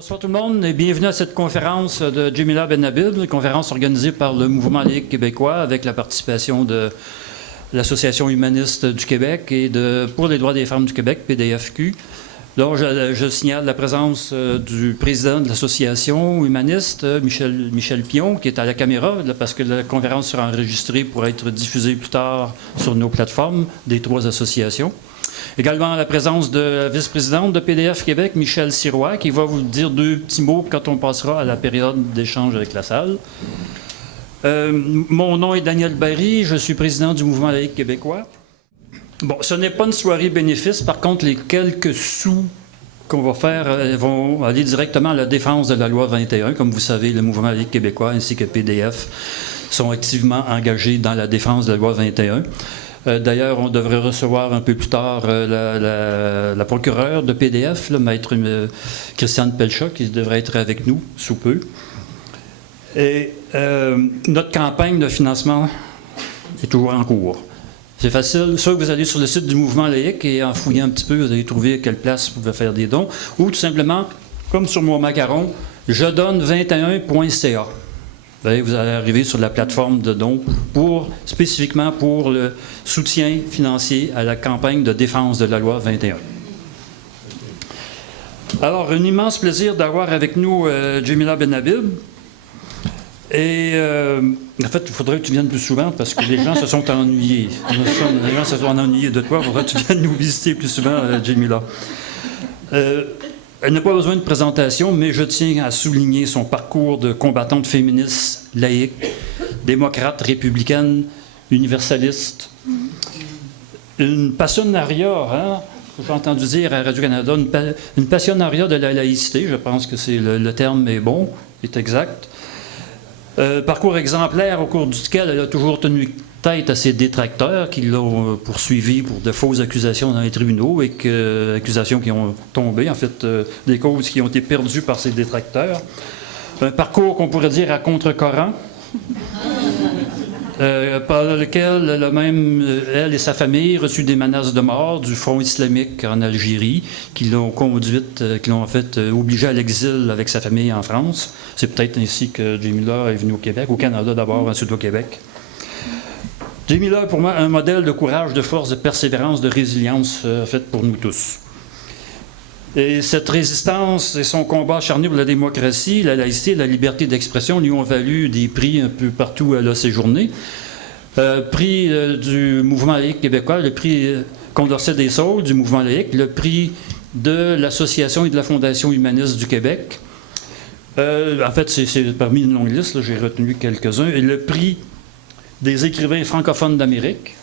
Bonsoir tout le monde et bienvenue à cette conférence de Djemila Benhabib, une conférence organisée par le Mouvement laïque québécois avec la participation de l'Association humaniste du Québec et pour les droits des femmes du Québec, PDFQ. Donc, je signale la présence du président de l'association humaniste, Michel Pion, qui est à la caméra, parce que la conférence sera enregistrée pour être diffusée plus tard sur nos plateformes des trois associations. Également la présence de la vice-présidente de PDF Québec, Michèle Sirois, qui va vous dire deux petits mots quand on passera à la période d'échange avec la salle. Mon nom est Daniel Barry, je suis président du Mouvement laïque québécois. Bon, ce n'est pas une soirée bénéfice, par contre, les quelques sous qu'on va faire vont aller directement à la défense de la loi 21. Comme vous savez, le Mouvement laïque québécois ainsi que PDF sont activement engagés dans la défense de la loi 21. D'ailleurs, on devrait recevoir un peu plus tard la procureure de PDF, le maître Christiane Pelcha, qui devrait être avec nous sous peu. Et notre campagne de financement est toujours en cours. C'est facile. Soit vous allez sur le site du Mouvement laïque et en fouillant un petit peu, vous allez trouver à quelle place vous pouvez faire des dons. Ou tout simplement, comme sur mon macaron, je donne 21.ca. Vous allez arriver sur la plateforme de dons spécifiquement pour le soutien financier à la campagne de défense de la loi 21. Alors, un immense plaisir d'avoir avec nous Djemila Benhabib. Et en fait, il faudrait que tu viennes plus souvent parce que les gens se sont ennuyés. Les gens se sont ennuyés de toi. Il faudrait que tu viennes nous visiter plus souvent, Djemila. Elle n'a pas besoin de présentation, mais je tiens à souligner son parcours de combattante féministe, laïque, démocrate, républicaine, universaliste. Une passionnariat, hein? J'ai entendu dire à Radio-Canada, une passionnariat de la laïcité, je pense que le terme est bon, est exact. Parcours exemplaire au cours duquel elle a toujours tenu tête à ses détracteurs qui l'ont poursuivi pour de fausses accusations dans les tribunaux et accusations qui ont tombé, en fait, des causes qui ont été perdues par ses détracteurs. Un parcours qu'on pourrait dire à contre-courant, par lequel elle et sa famille reçu des menaces de mort du Front islamique en Algérie, qui l'ont conduite, qui l'ont en fait obligée à l'exil avec sa famille en France. C'est peut-être ainsi que Djemila est venue au Québec, au Canada d'abord, ensuite au Québec. Djemila est pour moi un modèle de courage, de force, de persévérance, de résilience faite pour nous tous. Et cette résistance et son combat acharné pour la démocratie, la laïcité, la liberté d'expression lui ont valu des prix un peu partout où elle a séjourné. Prix du Mouvement laïque québécois, le prix Condorcet des Saules du Mouvement laïque, le prix de l'Association et de la Fondation humaniste du Québec. En fait, c'est parmi une longue liste, là, j'ai retenu quelques-uns. Et le prix des écrivains francophones d'Amérique.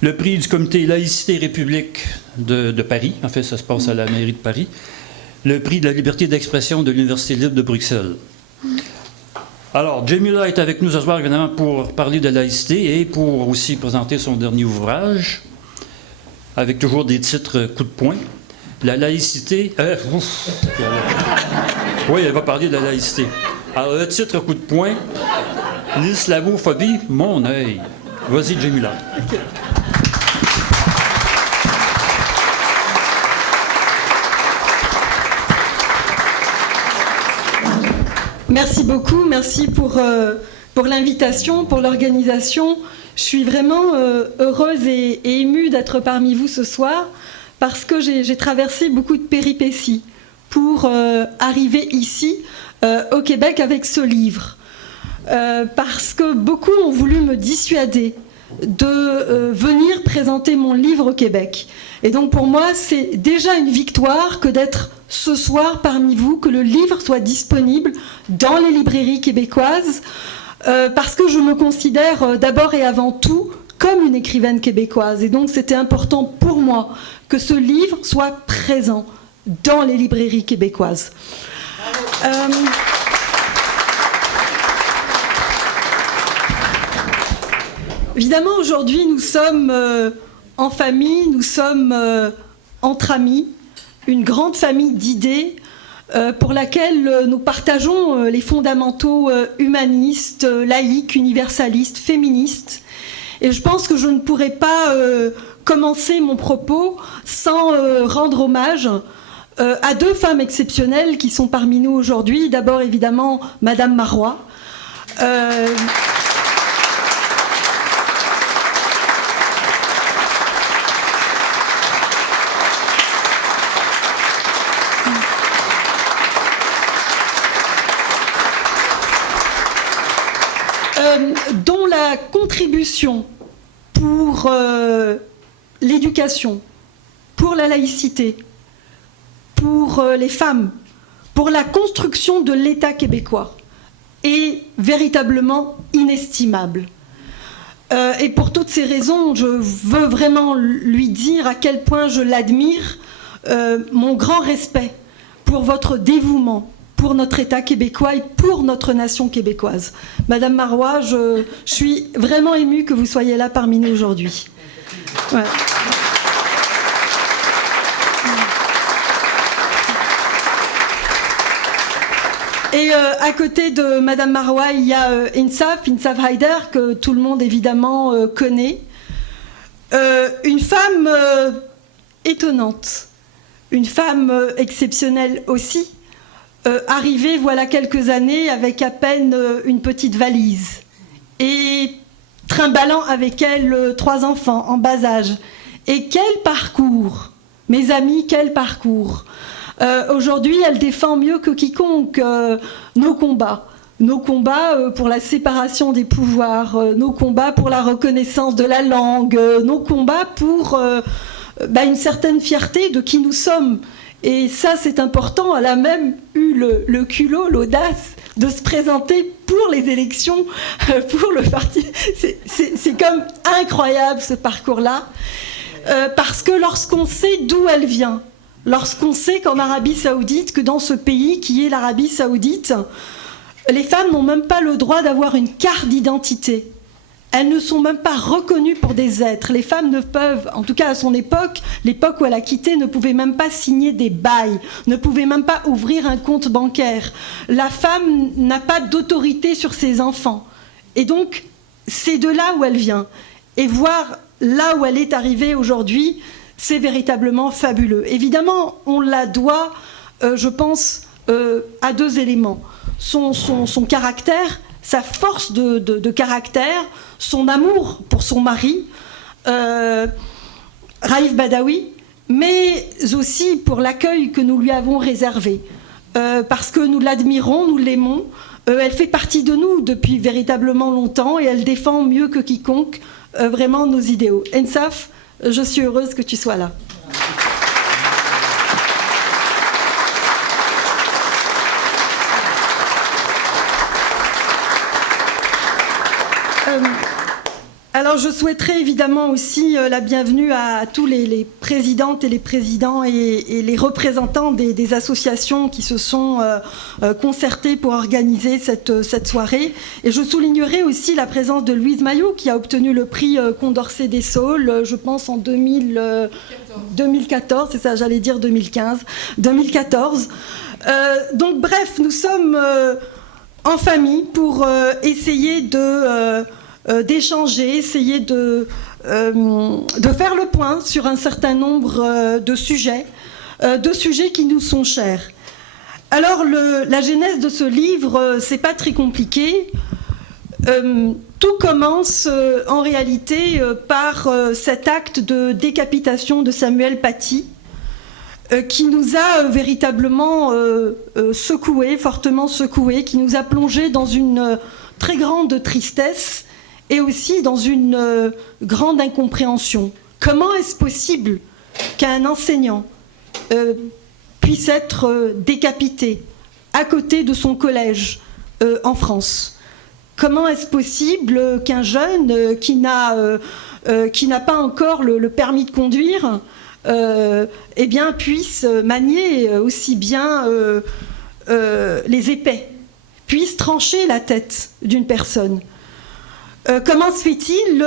Le prix du comité Laïcité et République de Paris. En fait, ça se passe à la mairie de Paris. Le prix de la liberté d'expression de l'Université libre de Bruxelles. Alors, Djemila est avec nous ce soir, évidemment, pour parler de laïcité et pour aussi présenter son dernier ouvrage, avec toujours des titres coup de poing. La laïcité... Oui, elle va parler de la laïcité. Alors, le titre coup de poing, l'islamophobie, mon œil. Vas-y, Djemila. Okay. Merci beaucoup, merci pour l'invitation, pour l'organisation. Je suis vraiment heureuse et émue d'être parmi vous ce soir parce que j'ai traversé beaucoup de péripéties pour arriver ici au Québec avec ce livre. Parce que beaucoup ont voulu me dissuader de venir présenter mon livre au Québec. Et donc pour moi, c'est déjà une victoire que d'être ce soir parmi vous, que le livre soit disponible dans les librairies québécoises, parce que je me considère d'abord et avant tout comme une écrivaine québécoise. Et donc c'était important pour moi que ce livre soit présent dans les librairies québécoises. Évidemment, aujourd'hui, nous sommes en famille, nous sommes entre amis, une grande famille d'idées pour laquelle nous partageons les fondamentaux humanistes, laïques, universalistes, féministes. Et je pense que je ne pourrais pas commencer mon propos sans rendre hommage à deux femmes exceptionnelles qui sont parmi nous aujourd'hui. D'abord, évidemment, Madame Marois. Dont la contribution pour l'éducation, pour la laïcité, pour les femmes, pour la construction de l'État québécois est véritablement inestimable. Et pour toutes ces raisons, je veux vraiment lui dire à quel point je l'admire, mon grand respect pour votre dévouement, pour notre État québécois et pour notre nation québécoise. Madame Marois, je suis vraiment émue que vous soyez là parmi nous aujourd'hui. Voilà. Et à côté de Madame Marois, il y a Insaf Haider, que tout le monde évidemment connaît. Une femme étonnante, une femme exceptionnelle aussi, arrivée voilà quelques années avec à peine une petite valise et trimballant avec elle 3 enfants en bas âge. Et quel parcours, mes amis, quel parcours. Aujourd'hui, elle défend mieux que quiconque nos combats. Nos combats pour la séparation des pouvoirs, nos combats pour la reconnaissance de la langue, nos combats pour une certaine fierté de qui nous sommes. Et ça, c'est important. Elle a même eu le culot, l'audace de se présenter pour les élections, pour le parti. C'est comme incroyable ce parcours-là. Parce que lorsqu'on sait d'où elle vient, lorsqu'on sait qu'en Arabie Saoudite, que dans ce pays qui est l'Arabie Saoudite, les femmes n'ont même pas le droit d'avoir une carte d'identité. Elles ne sont même pas reconnues pour des êtres. Les femmes ne peuvent, en tout cas à son époque, l'époque où elle a quitté, ne pouvaient même pas signer des bails, ne pouvaient même pas ouvrir un compte bancaire. La femme n'a pas d'autorité sur ses enfants. Et donc, c'est de là où elle vient. Et voir là où elle est arrivée aujourd'hui, c'est véritablement fabuleux. Évidemment, on la doit, je pense, à 2 éléments. Son caractère, sa force de caractère, son amour pour son mari, Raïf Badawi, mais aussi pour l'accueil que nous lui avons réservé. Parce que nous l'admirons, nous l'aimons. Elle fait partie de nous depuis véritablement longtemps et elle défend mieux que quiconque vraiment nos idéaux. Ensaf, je suis heureuse que tu sois là. Alors je souhaiterais évidemment aussi la bienvenue à tous les présidentes et les présidents et les représentants des associations qui se sont concertés pour organiser cette soirée. Et je soulignerai aussi la présence de Louise Maillot qui a obtenu le prix Condorcet des Saules, je pense en 2014, c'est ça, j'allais dire 2015, 2014. Donc bref, nous sommes en famille pour essayer d'échanger, essayer de faire le point sur un certain nombre de sujets qui nous sont chers. Alors, la genèse de ce livre, c'est pas très compliqué. Tout commence en réalité par cet acte de décapitation de Samuel Paty, qui nous a véritablement secoués, fortement secoués, qui nous a plongés dans une très grande tristesse et aussi dans une grande incompréhension. Comment est-ce possible qu'un enseignant puisse être décapité à côté de son collège en France? Comment est-ce possible qu'un jeune qui n'a pas encore le permis de conduire puisse manier aussi bien les épées, puisse trancher la tête d'une personne? Comment se fait-il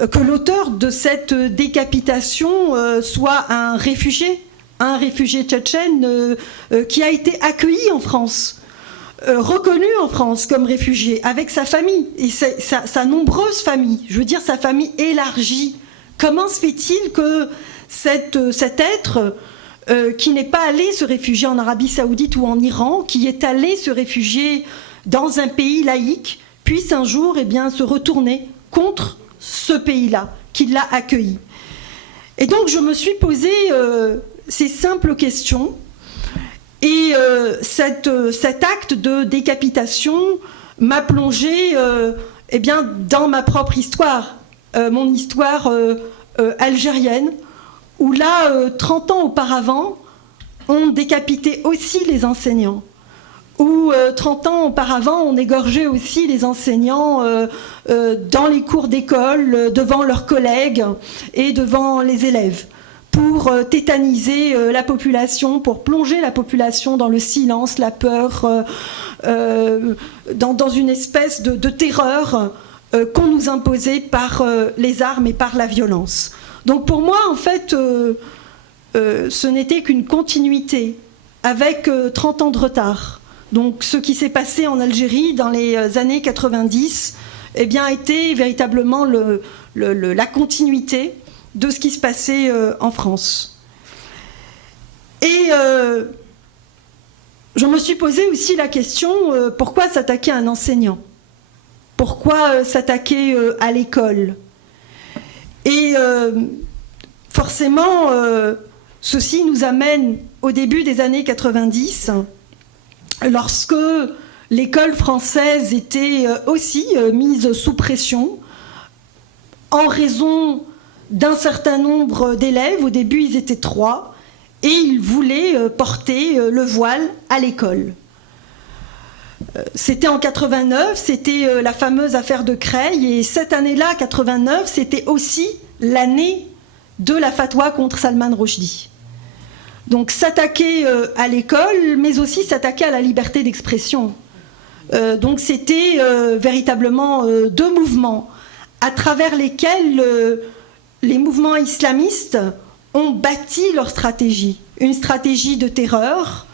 que l'auteur de cette décapitation soit un réfugié tchétchène qui a été accueilli en France, reconnu en France comme réfugié, avec sa famille, et sa nombreuse famille, je veux dire sa famille élargie? Comment se fait-il que cet être qui n'est pas allé se réfugier en Arabie Saoudite ou en Iran, qui est allé se réfugier dans un pays laïque, puisse un jour se retourner contre ce pays-là, qui l'a accueilli. Et donc je me suis posé ces simples questions, et cet acte de décapitation m'a plongé dans ma propre histoire, mon histoire algérienne, où là, 30 ans auparavant, on décapitait aussi les enseignants, où 30 ans auparavant, on égorgeait aussi les enseignants dans les cours d'école, devant leurs collègues et devant les élèves, pour tétaniser la population, pour plonger la population dans le silence, la peur, dans une espèce de terreur qu'on nous imposait par les armes et par la violence. Donc pour moi, en fait, ce n'était qu'une continuité, avec 30 ans de retard. Donc ce qui s'est passé en Algérie dans les années 90 était véritablement la continuité de ce qui se passait en France. Et je me suis posé aussi la question, pourquoi s'attaquer à un enseignant? Pourquoi s'attaquer à l'école? Et forcément, ceci nous amène au début des années 90, lorsque l'école française était aussi mise sous pression en raison d'un certain nombre d'élèves. Au début, ils étaient 3, et ils voulaient porter le voile à l'école. C'était en 89, c'était la fameuse affaire de Creil, et cette année-là, 89, c'était aussi l'année de la fatwa contre Salman Rushdie. Donc s'attaquer à l'école, mais aussi s'attaquer à la liberté d'expression. Donc c'était véritablement deux mouvements à travers lesquels les mouvements islamistes ont bâti leur stratégie. Une stratégie de terreur,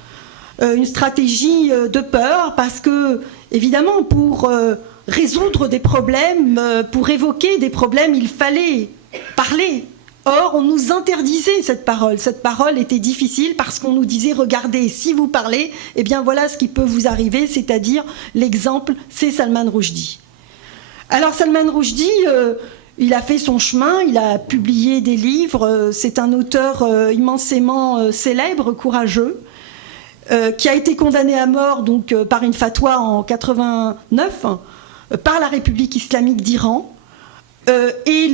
une stratégie de peur, parce que, évidemment, pour résoudre des problèmes, pour évoquer des problèmes, il fallait parler. Or, on nous interdisait cette parole. Cette parole était difficile parce qu'on nous disait, regardez, si vous parlez, eh bien voilà ce qui peut vous arriver, c'est-à-dire, l'exemple, c'est Salman Rushdie. Alors, Salman Rushdie, il a fait son chemin, il a publié des livres, c'est un auteur immensément célèbre, courageux, qui a été condamné à mort donc, par une fatwa en 89 par la République islamique d'Iran. Et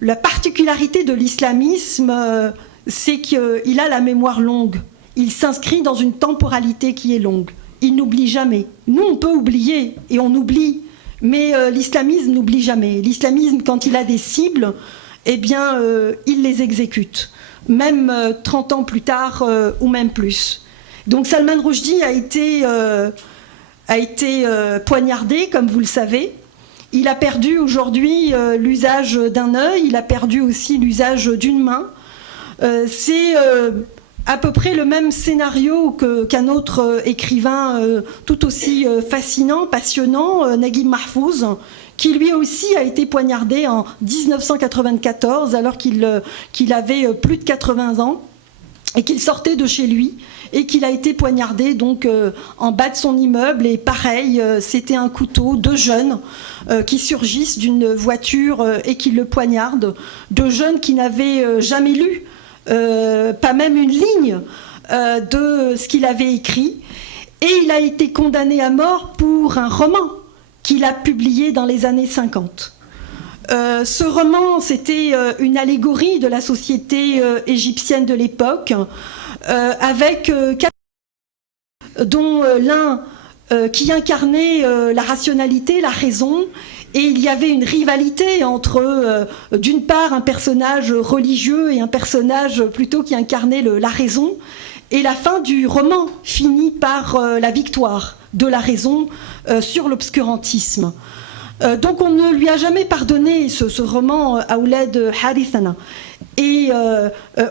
la particularité de l'islamisme, c'est qu'il a la mémoire longue. Il s'inscrit dans une temporalité qui est longue. Il n'oublie jamais. Nous, on peut oublier, et on oublie, mais l'islamisme n'oublie jamais. L'islamisme, quand il a des cibles, eh bien, il les exécute, même 30 ans plus tard, ou même plus. Donc Salman Rushdie a été poignardé, comme vous le savez. Il a perdu aujourd'hui l'usage d'un œil, il a perdu aussi l'usage d'une main. C'est à peu près le même scénario qu'un autre écrivain tout aussi fascinant, passionnant, Naguib Mahfouz, qui lui aussi a été poignardé en 1994, alors qu'il avait plus de 80 ans, et qu'il sortait de chez lui, et qu'il a été poignardé donc en bas de son immeuble. Et pareil, c'était un couteau, deux jeunes qui surgissent d'une voiture et qui le poignardent, deux jeunes qui n'avaient jamais lu, pas même une ligne de ce qu'il avait écrit. Et il a été condamné à mort pour un roman qu'il a publié dans les années 50. Ce roman, c'était une allégorie de la société égyptienne de l'époque, avec quatre, dont l'un qui incarnait la rationalité, la raison, et il y avait une rivalité entre, d'une part, un personnage religieux et un personnage plutôt qui incarnait la raison, et la fin du roman finit par la victoire de la raison sur l'obscurantisme. Donc on ne lui a jamais pardonné ce roman Aouled Harithana. Et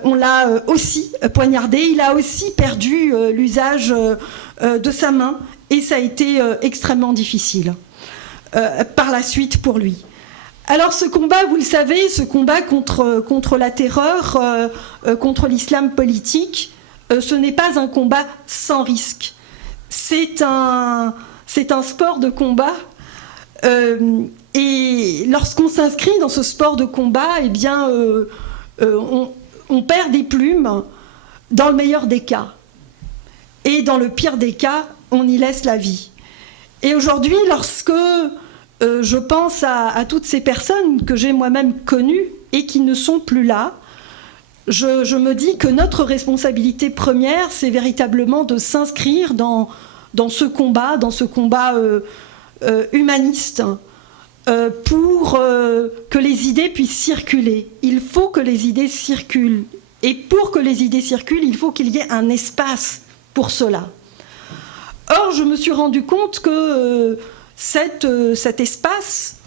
on l'a aussi poignardé, il a aussi perdu l'usage de sa main, et ça a été extrêmement difficile par la suite pour lui. Alors ce combat, vous le savez, ce combat contre la terreur, contre l'islam politique, ce n'est pas un combat sans risque. C'est un sport de combat. Et lorsqu'on s'inscrit dans ce sport de combat, eh bien, on perd des plumes dans le meilleur des cas. Et dans le pire des cas, on y laisse la vie. Et aujourd'hui, lorsque je pense à toutes ces personnes que j'ai moi-même connues et qui ne sont plus là, je me dis que notre responsabilité première, c'est véritablement de s'inscrire dans ce combat humaniste, pour que les idées puissent circuler. Il faut que les idées circulent. Et pour que les idées circulent, il faut qu'il y ait un espace pour cela. Or, je me suis rendu compte que cet espace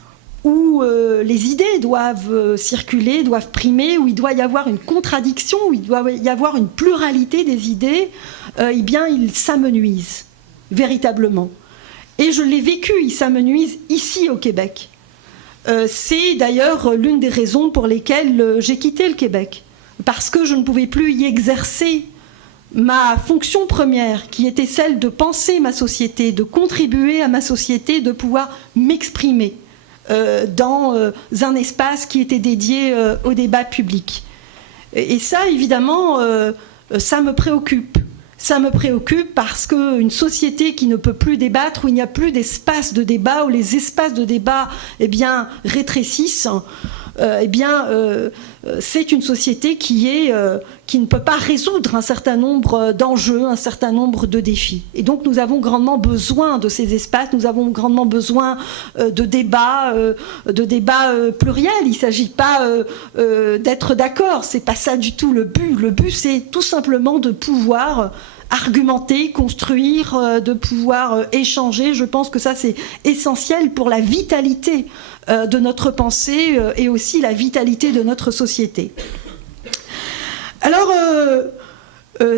où les idées doivent circuler, doivent primer, où il doit y avoir une contradiction, où il doit y avoir une pluralité des idées, eh bien, il s'amenuise, véritablement. Et je l'ai vécu, il s'amenuise ici au Québec. C'est d'ailleurs l'une des raisons pour lesquelles j'ai quitté le Québec. Parce que je ne pouvais plus y exercer ma fonction première, qui était celle de penser ma société, de contribuer à ma société, de pouvoir m'exprimer dans un espace qui était dédié au débat public. Et ça, évidemment, ça me préoccupe. Ça me préoccupe parce qu'une société qui ne peut plus débattre, où il n'y a plus d'espace de débat, où les espaces de débat rétrécissent, c'est une société qui ne peut pas résoudre un certain nombre d'enjeux, un certain nombre de défis. Et donc nous avons grandement besoin de ces espaces, nous avons grandement besoin de débats pluriels. Il ne s'agit pas d'être d'accord, c'est pas ça du tout le but. Le but, c'est tout simplement de pouvoir argumenter, construire, de pouvoir échanger. Je pense que ça, c'est essentiel pour la vitalité de notre pensée et aussi la vitalité de notre société. Alors,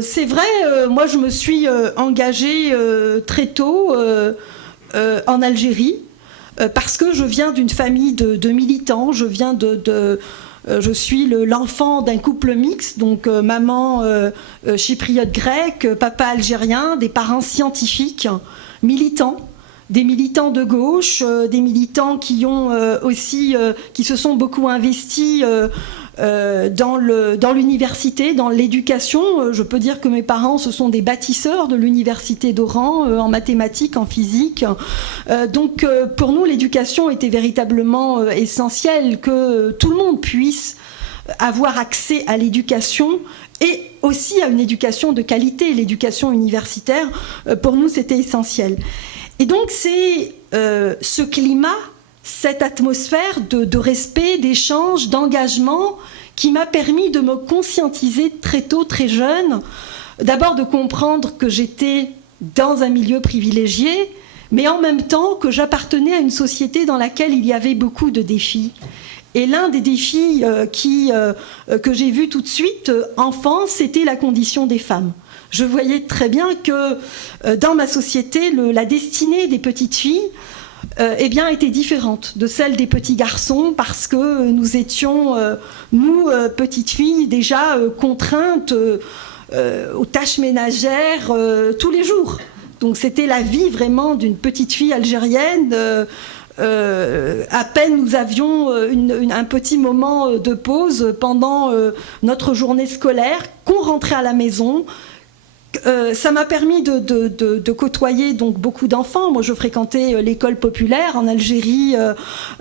c'est vrai, moi je me suis engagée très tôt en Algérie parce que je viens d'une famille de militants, je suis l'enfant d'un couple mixte, donc maman chypriote grecque, papa algérien, des parents scientifiques, militants. Des militants de gauche, des militants qui se sont beaucoup investis dans l'université, dans l'éducation. Je peux dire que mes parents, ce sont des bâtisseurs de l'université d'Oran en mathématiques, en physique. Donc pour nous, l'éducation était véritablement essentielle, que tout le monde puisse avoir accès à l'éducation et aussi à une éducation de qualité. L'éducation universitaire, pour nous, c'était essentiel. Et donc c'est ce climat, cette atmosphère de respect, d'échange, d'engagement qui m'a permis de me conscientiser très tôt, très jeune, d'abord de comprendre que j'étais dans un milieu privilégié, mais en même temps que j'appartenais à une société dans laquelle il y avait beaucoup de défis. Et l'un des défis que j'ai vu tout de suite, enfant, c'était la condition des femmes. Je voyais très bien que dans ma société, la destinée des petites filles était différente de celle des petits garçons, parce que nous étions, petites filles, déjà contraintes aux tâches ménagères tous les jours. Donc c'était la vie vraiment d'une petite fille algérienne. À peine nous avions un petit moment de pause pendant notre journée scolaire, qu'on rentrait à la maison. Ça m'a permis de côtoyer donc beaucoup d'enfants. Moi, je fréquentais l'école populaire en Algérie.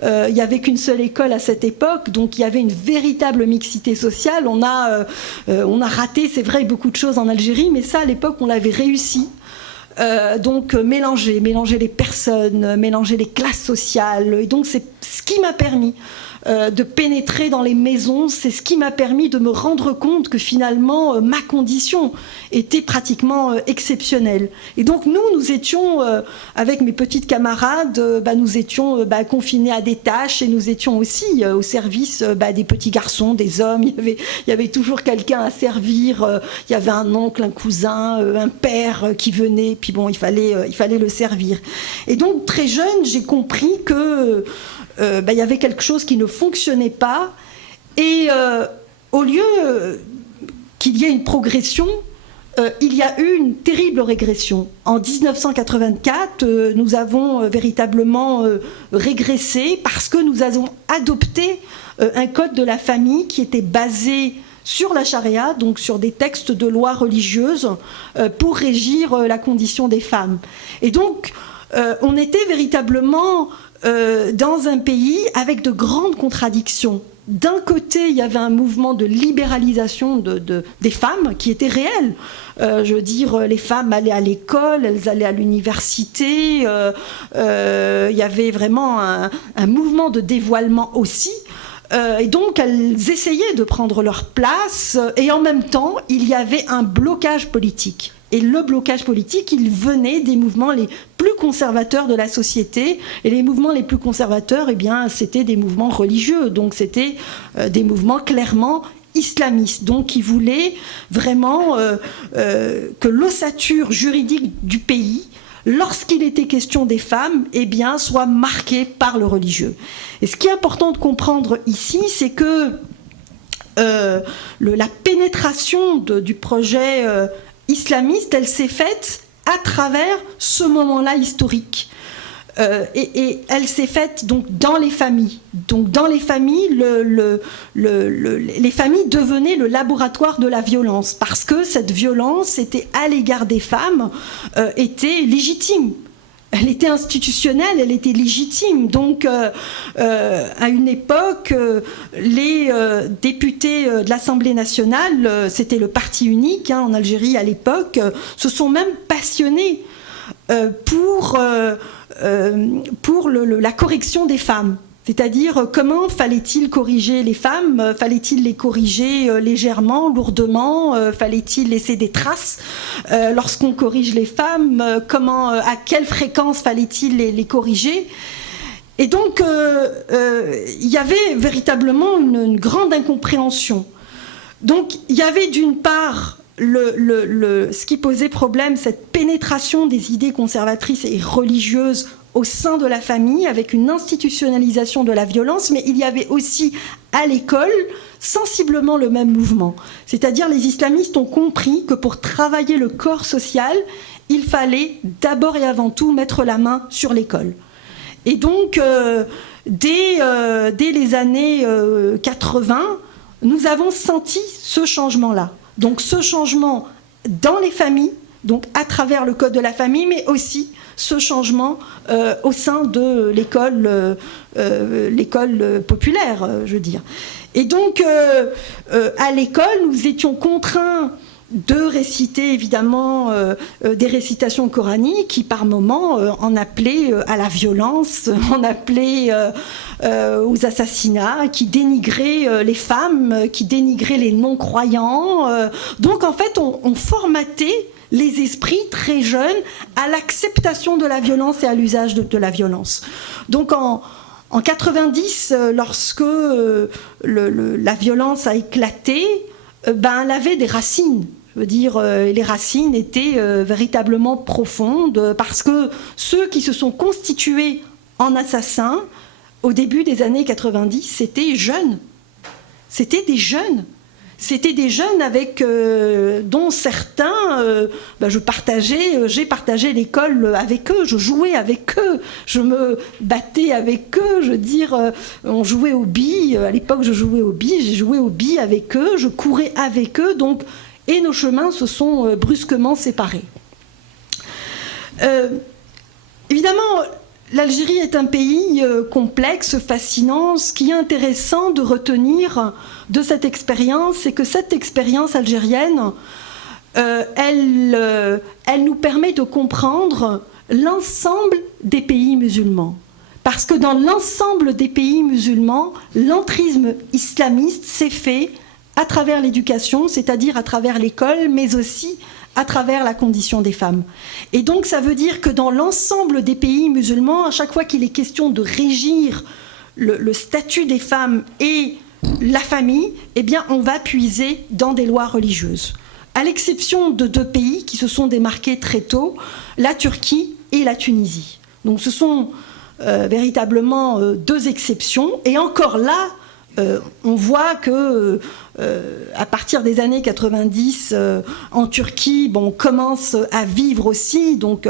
Il n'y avait qu'une seule école à cette époque, donc il y avait une véritable mixité sociale. On a raté, c'est vrai, beaucoup de choses en Algérie, mais ça, à l'époque, on l'avait réussi. Donc mélanger les personnes, mélanger les classes sociales. Et donc c'est ce qui m'a permis de pénétrer dans les maisons, c'est ce qui m'a permis de me rendre compte que finalement ma condition était pratiquement exceptionnelle. Et donc nous étions, avec mes petites camarades, nous étions confinés à des tâches, et nous étions aussi au service des petits garçons, des hommes. Il y avait toujours quelqu'un à servir. Il y avait un oncle, un cousin, un père qui venait, puis bon, il fallait le servir. Et donc très jeune, j'ai compris que il y avait quelque chose qui ne fonctionnait pas. Et au lieu qu'il y ait une progression, il y a eu une terrible régression. En 1984, nous avons véritablement régressé parce que nous avons adopté un code de la famille qui était basé sur la charia, donc sur des textes de loi religieuses, pour régir la condition des femmes. Et donc, on était véritablement dans un pays avec de grandes contradictions. D'un côté, il y avait un mouvement de libéralisation des femmes qui était réel. Je veux dire, les femmes allaient à l'école, elles allaient à l'université. Il y avait vraiment un mouvement de dévoilement aussi. Et donc, elles essayaient de prendre leur place. Et en même temps, il y avait un blocage politique. Et le blocage politique, il venait des mouvements les plus conservateurs de la société. Et les mouvements les plus conservateurs, eh bien, c'était des mouvements religieux. Donc, c'était des mouvements clairement islamistes. Donc, qui voulaient vraiment que l'ossature juridique du pays, lorsqu'il était question des femmes, eh bien, soit marquée par le religieux. Et ce qui est important de comprendre ici, c'est que la pénétration du projet islamiste, elle s'est faite à travers ce moment-là historique. Et elle s'est faite donc dans les familles. Donc dans les familles, les familles devenaient le laboratoire de la violence parce que cette violence était à l'égard des femmes était légitime. Elle était institutionnelle, elle était légitime. Donc, à une époque, les députés de l'Assemblée nationale, c'était le parti unique en Algérie à l'époque, se sont même passionnés pour la correction des femmes. C'est-à-dire, comment fallait-il corriger les femmes? Fallait-il les corriger légèrement, lourdement? Fallait-il laisser des traces? Lorsqu'on corrige les femmes, à quelle fréquence fallait-il les corriger? Et donc, il y avait véritablement une grande incompréhension. Donc, il y avait d'une part ce qui posait problème, cette pénétration des idées conservatrices et religieuses au sein de la famille, avec une institutionnalisation de la violence, mais il y avait aussi à l'école sensiblement le même mouvement. C'est-à-dire les islamistes ont compris que pour travailler le corps social, il fallait d'abord et avant tout mettre la main sur l'école. Et donc, dès les années 80, nous avons senti ce changement-là. Donc ce changement dans les familles, donc à travers le code de la famille, mais aussi ce changement au sein de l'école populaire, je veux dire. Et donc, à l'école, nous étions contraints de réciter, évidemment, des récitations coraniques qui, par moments, en appelaient à la violence, en appelaient aux assassinats, qui dénigraient les femmes, qui dénigraient les non-croyants. Donc, en fait, on formatait les esprits très jeunes à l'acceptation de la violence et à l'usage de la violence. Donc en 90, lorsque la violence a éclaté, elle avait des racines. Je veux dire, les racines étaient véritablement profondes parce que ceux qui se sont constitués en assassins au début des années 90, c'était jeunes. C'était des jeunes. C'était des jeunes avec, dont certains, j'ai partagé l'école avec eux, je jouais avec eux, je me battais avec eux, je veux dire, on jouait aux billes, à l'époque je jouais aux billes, j'ai joué aux billes avec eux, je courais avec eux, donc, et nos chemins se sont brusquement séparés. Évidemment, l'Algérie est un pays complexe, fascinant. Ce qui est intéressant de retenir de cette expérience, c'est que cette expérience algérienne, elle nous permet de comprendre l'ensemble des pays musulmans. Parce que dans l'ensemble des pays musulmans, l'entrisme islamiste s'est fait à travers l'éducation, c'est-à-dire à travers l'école, mais aussi à travers la condition des femmes. Et donc ça veut dire que dans l'ensemble des pays musulmans, à chaque fois qu'il est question de régir le statut des femmes et la famille, eh bien on va puiser dans des lois religieuses. À l'exception de 2 pays qui se sont démarqués très tôt, la Turquie et la Tunisie. Donc ce sont véritablement deux exceptions. Et encore là, on voit que à partir des années 90, en Turquie, on commence à vivre aussi donc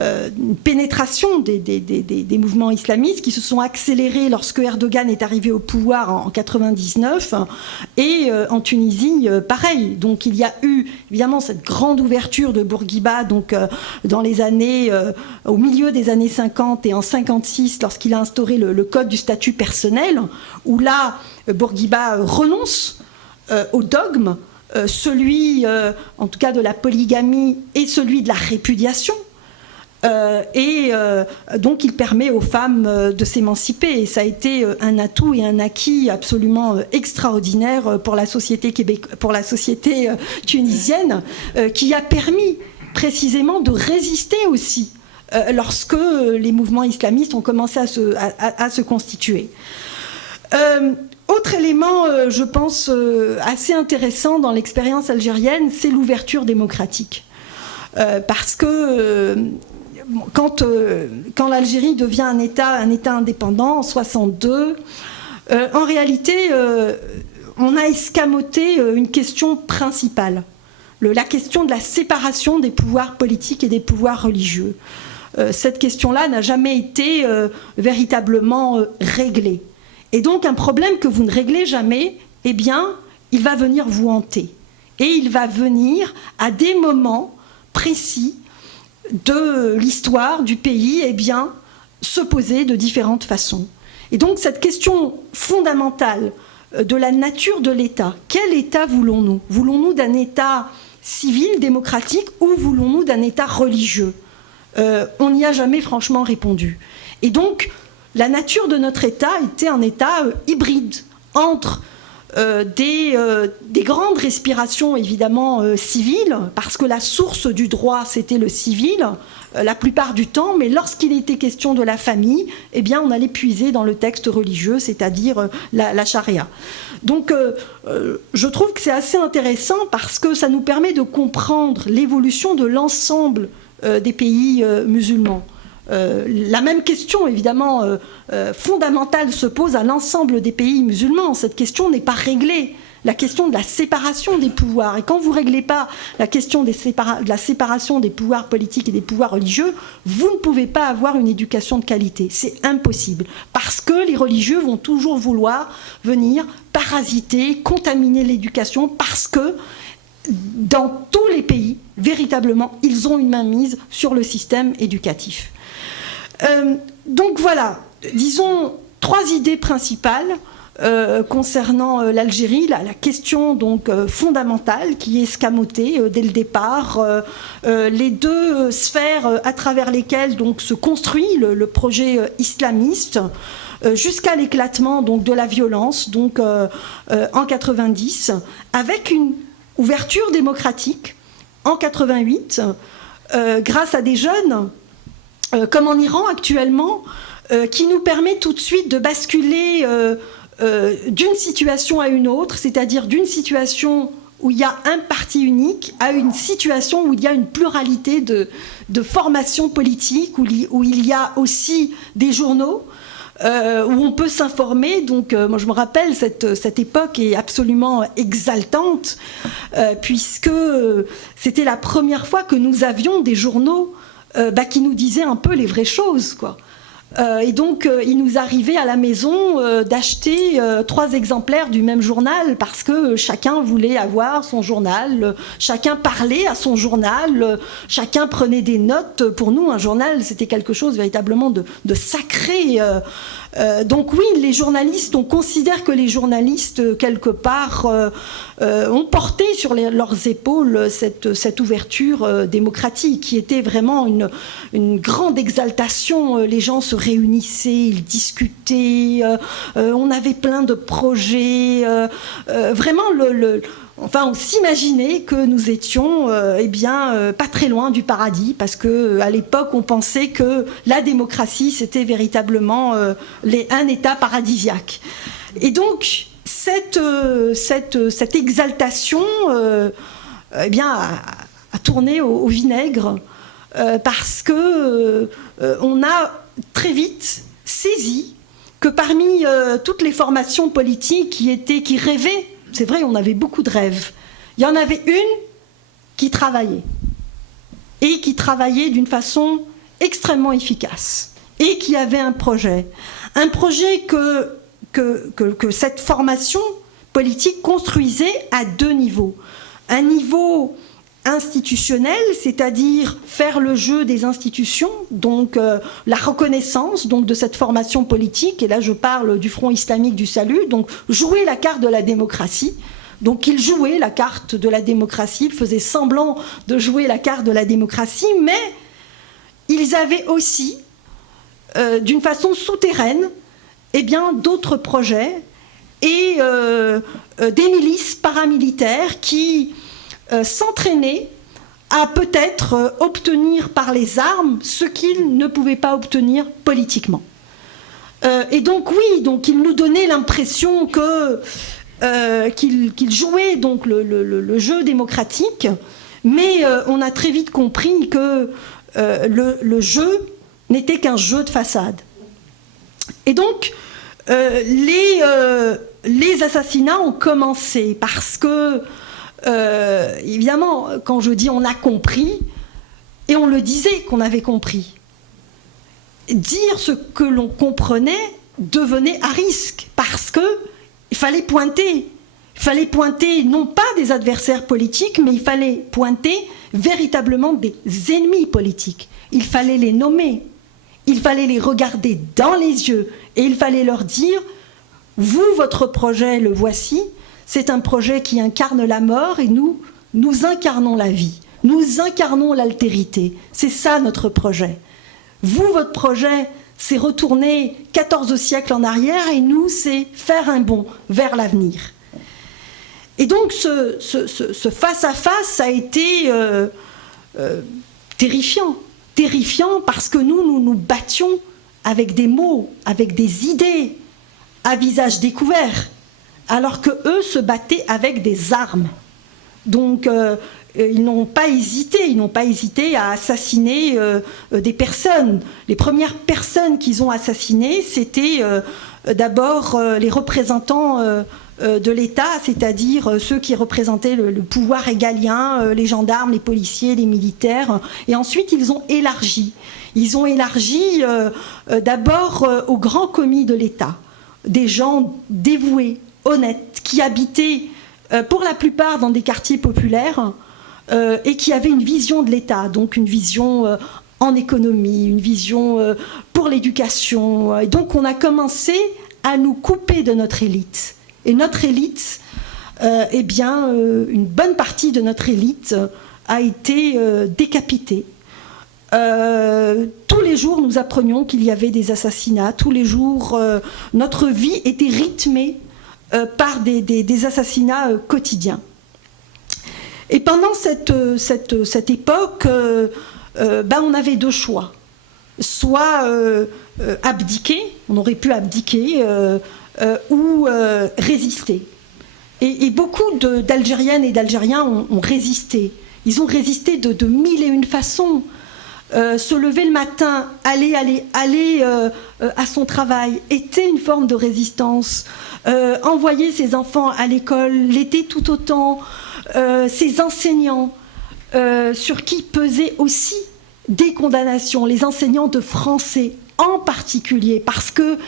une pénétration des mouvements islamistes qui se sont accélérés lorsque Erdogan est arrivé au pouvoir en 99, et en Tunisie, pareil. Donc il y a eu évidemment cette grande ouverture de Bourguiba, donc dans les années, au milieu des années 50 et en 56, lorsqu'il a instauré le code du statut personnel, où là, Bourguiba renonce au dogme, celui en tout cas de la polygamie et celui de la répudiation, donc il permet aux femmes de s'émanciper, et ça a été un atout et un acquis absolument extraordinaire pour la société tunisienne, qui a permis précisément de résister aussi lorsque les mouvements islamistes ont commencé à se constituer. Autre élément, je pense, assez intéressant dans l'expérience algérienne, c'est l'ouverture démocratique. Parce que quand l'Algérie devient un État indépendant en 1962, en réalité, on a escamoté une question principale, la question de la séparation des pouvoirs politiques et des pouvoirs religieux. Cette question-là n'a jamais été véritablement réglée. Et donc un problème que vous ne réglez jamais, eh bien, il va venir vous hanter. Et il va venir à des moments précis de l'histoire du pays, eh bien, se poser de différentes façons. Et donc cette question fondamentale de la nature de l'État, quel État voulons-nous? Voulons-nous d'un État civil, démocratique, ou voulons-nous d'un État religieux? On n'y a jamais franchement répondu. Et donc, la nature de notre État était un État hybride, entre des grandes respirations évidemment civiles, parce que la source du droit c'était le civil la plupart du temps, mais lorsqu'il était question de la famille, eh bien on allait puiser dans le texte religieux, c'est-à-dire la charia. Donc je trouve que c'est assez intéressant parce que ça nous permet de comprendre l'évolution de l'ensemble des pays musulmans. La même question, évidemment, fondamentale se pose à l'ensemble des pays musulmans. Cette question n'est pas réglée. La question de la séparation des pouvoirs. Et quand vous ne réglez pas la question de la séparation des pouvoirs politiques et des pouvoirs religieux, vous ne pouvez pas avoir une éducation de qualité. C'est impossible. Parce que les religieux vont toujours vouloir venir parasiter, contaminer l'éducation, parce que dans tous les pays, véritablement, ils ont une mainmise sur le système éducatif. Donc voilà, disons, trois idées principales concernant l'Algérie, la question donc fondamentale qui est escamotée dès le départ, les deux sphères à travers lesquelles donc se construit le projet islamiste, jusqu'à l'éclatement donc de la violence donc en 90, avec une ouverture démocratique en 88, grâce à des jeunes comme en Iran actuellement, qui nous permet tout de suite de basculer d'une situation à une autre, c'est-à-dire d'une situation où il y a un parti unique à une situation où il y a une pluralité de formations politiques, où il y a aussi des journaux, où on peut s'informer. Donc moi je me rappelle, cette époque est absolument exaltante, puisque c'était la première fois que nous avions des journaux qui nous disaient un peu les vraies choses, quoi. Et donc il nous arrivait à la maison d'acheter 3 exemplaires du même journal, parce que chacun voulait avoir son journal, chacun parlait à son journal, chacun prenait des notes. Pour nous, un journal, c'était quelque chose véritablement de sacré. Donc oui, les journalistes, on considère que les journalistes, quelque part, ont porté sur leurs épaules cette ouverture démocratique, qui était vraiment une grande exaltation. Les gens se réunissaient, ils discutaient, on avait plein de projets. Vraiment, on s'imaginait que nous étions pas très loin du paradis, parce qu'à l'époque, on pensait que la démocratie, c'était véritablement un État paradisiaque. Et donc, cette exaltation a tourné au vinaigre, parce que on a très vite saisi que parmi toutes les formations politiques qui rêvaient, c'est vrai, on avait beaucoup de rêves, il y en avait une qui travaillait, et qui travaillait d'une façon extrêmement efficace, et qui avait un projet que cette formation politique construisait à deux niveaux. Un niveau institutionnel, c'est-à-dire faire le jeu des institutions, donc la reconnaissance donc, de cette formation politique, et là je parle du Front islamique du salut, donc jouer la carte de la démocratie. Donc ils jouaient la carte de la démocratie, ils faisaient semblant de jouer la carte de la démocratie, mais ils avaient aussi, d'une façon souterraine, eh bien, d'autres projets et des milices paramilitaires qui s'entraînaient à peut-être obtenir par les armes ce qu'ils ne pouvaient pas obtenir politiquement. Et donc oui, donc ils nous donnaient l'impression qu'ils jouaient donc le jeu démocratique, mais on a très vite compris que le jeu n'était qu'un jeu de façade. Et donc les assassinats ont commencé parce que évidemment, quand je dis on a compris, et on le disait qu'on avait compris, dire ce que l'on comprenait devenait à risque, parce que il fallait pointer non pas des adversaires politiques, mais il fallait pointer véritablement des ennemis politiques. Il fallait les nommer, il fallait les regarder dans les yeux, et il fallait leur dire, vous, votre projet, le voici, c'est un projet qui incarne la mort, et nous incarnons la vie, nous incarnons l'altérité. C'est ça notre projet. Vous, votre projet, c'est retourner 14 siècles en arrière, et nous, c'est faire un bond vers l'avenir. Et donc, ce face-à-face a été terrifiant parce que nous nous battions avec des mots, avec des idées, à visage découvert, alors qu'eux se battaient avec des armes. Donc, ils n'ont pas hésité à assassiner des personnes. Les premières personnes qu'ils ont assassinées, c'était d'abord les représentants de l'État, c'est-à-dire ceux qui représentaient le pouvoir régalien, les gendarmes, les policiers, les militaires. Et ensuite, ils ont élargi. Ils ont élargi d'abord au grand commis de l'État, des gens dévoués, honnêtes, qui habitaient pour la plupart dans des quartiers populaires, et qui avait une vision de l'État, donc une vision en économie, une vision pour l'éducation. Et donc on a commencé à nous couper de notre élite. Et notre élite, eh bien, une bonne partie de notre élite a été décapitée. Tous les jours, nous apprenions qu'il y avait des assassinats. Tous les jours, notre vie était rythmée par des assassinats quotidiens. Et pendant cette époque, on avait deux choix. Soit abdiquer, on aurait pu abdiquer, ou résister. Et beaucoup d'Algériennes et d'Algériens ont résisté. Ils ont résisté de mille et une façons. Se lever le matin, aller à son travail était une forme de résistance. Envoyer ses enfants à l'école l'était tout autant. Ses enseignants, sur qui pesaient aussi des condamnations, les enseignants de français en particulier, parce que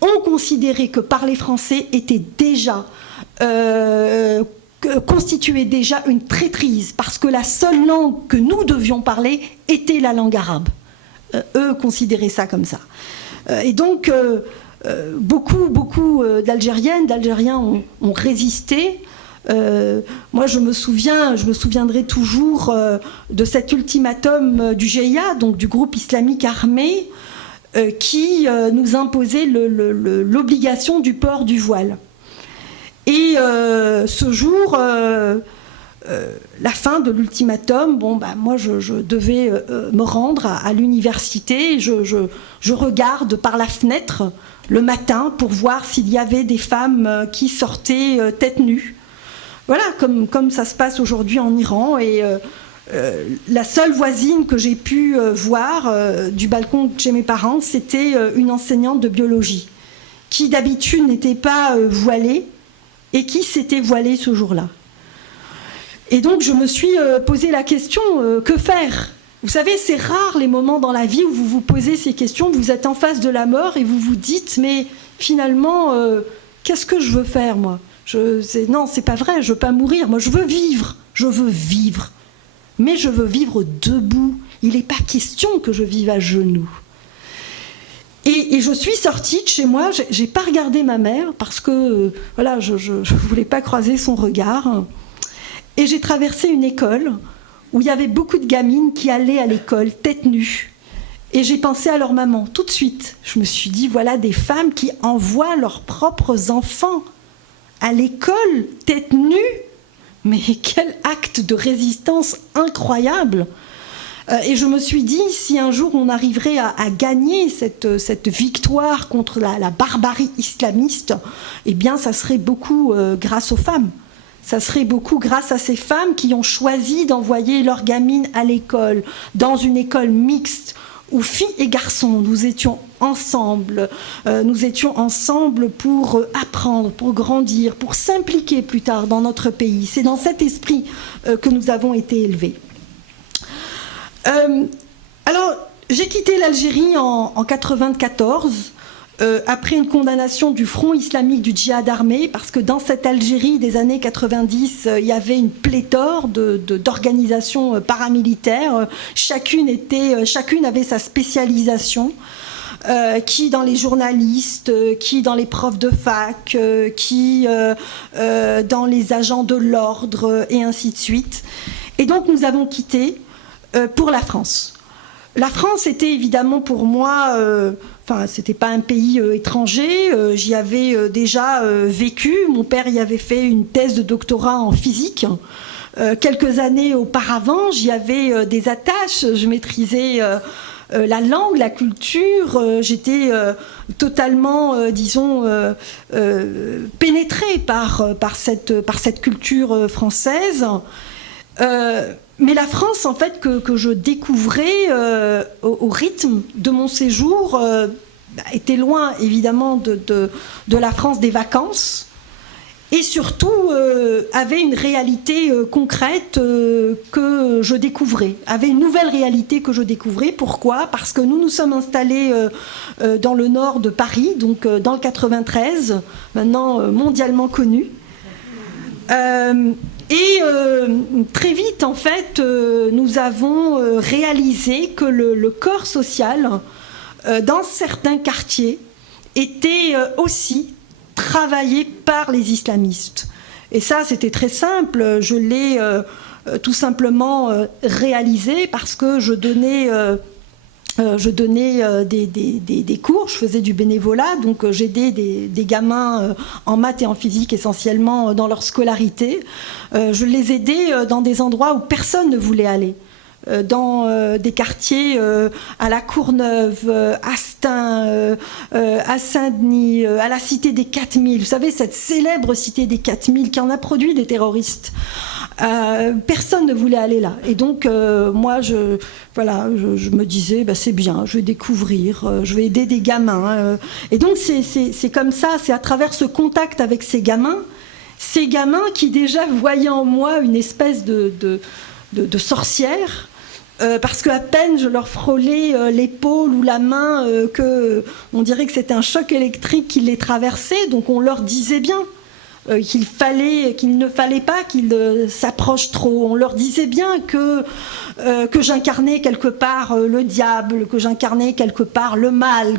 on considérait que parler français était déjà constituait déjà une traîtrise, parce que la seule langue que nous devions parler était la langue arabe. Eux considéraient ça comme ça. Et donc beaucoup d'Algériennes, d'Algériens ont résisté. Moi je me souviendrai toujours de cet ultimatum du GIA, donc du groupe islamique armé, qui nous imposait l'obligation du port du voile. Et ce jour, la fin de l'ultimatum, moi je devais me rendre à l'université. Je regarde par la fenêtre le matin pour voir s'il y avait des femmes qui sortaient tête nue. Voilà, comme ça se passe aujourd'hui en Iran. Et la seule voisine que j'ai pu voir du balcon de chez mes parents, c'était une enseignante de biologie, qui d'habitude n'était pas voilée, et qui s'était voilée ce jour-là. Et donc je me suis posé la question, que faire ? Vous savez, c'est rare les moments dans la vie où vous vous posez ces questions, vous êtes en face de la mort et vous vous dites, mais finalement, qu'est-ce que je veux faire, moi ? Non, c'est pas vrai, je veux pas mourir, moi je veux vivre, mais je veux vivre debout. Il n'est pas question que je vive à genoux. Et je suis sortie de chez moi, j'ai pas regardé ma mère parce que voilà, je voulais pas croiser son regard. Et j'ai traversé une école où il y avait beaucoup de gamines qui allaient à l'école tête nue. Et j'ai pensé à leur maman tout de suite. Je me suis dit, voilà des femmes qui envoient leurs propres enfants à l'école tête nue. Mais quel acte de résistance incroyable! Et je me suis dit, si un jour on arriverait à gagner cette victoire contre la barbarie islamiste, eh bien ça serait beaucoup grâce aux femmes. Ça serait beaucoup grâce à ces femmes qui ont choisi d'envoyer leurs gamines à l'école, dans une école mixte, où filles et garçons, nous étions ensemble pour apprendre, pour grandir, pour s'impliquer plus tard dans notre pays. C'est dans cet esprit que nous avons été élevés. Alors, j'ai quitté l'Algérie en 1994, après une condamnation du Front islamique du djihad armé, parce que dans cette Algérie des années 90, il y avait une pléthore d'organisations paramilitaires. Chacune avait sa spécialisation. Qui dans les journalistes, qui dans les profs de fac, qui dans les agents de l'ordre, et ainsi de suite. Et donc nous avons quitté pour la France. La France était évidemment pour moi, c'était pas un pays étranger, j'y avais déjà vécu, mon père y avait fait une thèse de doctorat en physique. Quelques années auparavant, j'y avais des attaches, je maîtrisais la langue, la culture, j'étais totalement, pénétrée par cette culture française. Mais la France, en fait, que je découvrais au rythme de mon séjour, était loin, évidemment, de la France des vacances, et surtout avait une réalité concrète que je découvrais, avait une nouvelle réalité que je découvrais. Pourquoi ? Parce que nous sommes installés dans le nord de Paris, donc dans le 93, maintenant mondialement connu. Et très vite, en fait, nous avons réalisé que le corps social, dans certains quartiers, était aussi travaillé par les islamistes. Et ça, c'était très simple. Je l'ai tout simplement réalisé parce que je donnais des cours, je faisais du bénévolat, donc j'aidais des gamins en maths et en physique essentiellement dans leur scolarité. Je les aidais dans des endroits où personne ne voulait aller. Dans des quartiers à la Courneuve, à Stein, à Saint-Denis, à la Cité des 4000. Vous savez, cette célèbre Cité des 4000 qui en a produit des terroristes. Personne ne voulait aller là. Et donc, moi, je me disais, c'est bien, je vais découvrir, je vais aider des gamins. Et donc, c'est comme ça, c'est à travers ce contact avec ces gamins qui déjà voyaient en moi une espèce de sorcière, parce qu'à peine je leur frôlais l'épaule ou la main, on dirait que c'était un choc électrique qui les traversait, donc on leur disait bien qu'il ne fallait pas qu'ils s'approchent trop. On leur disait bien que j'incarnais quelque part le diable, que j'incarnais quelque part le mal.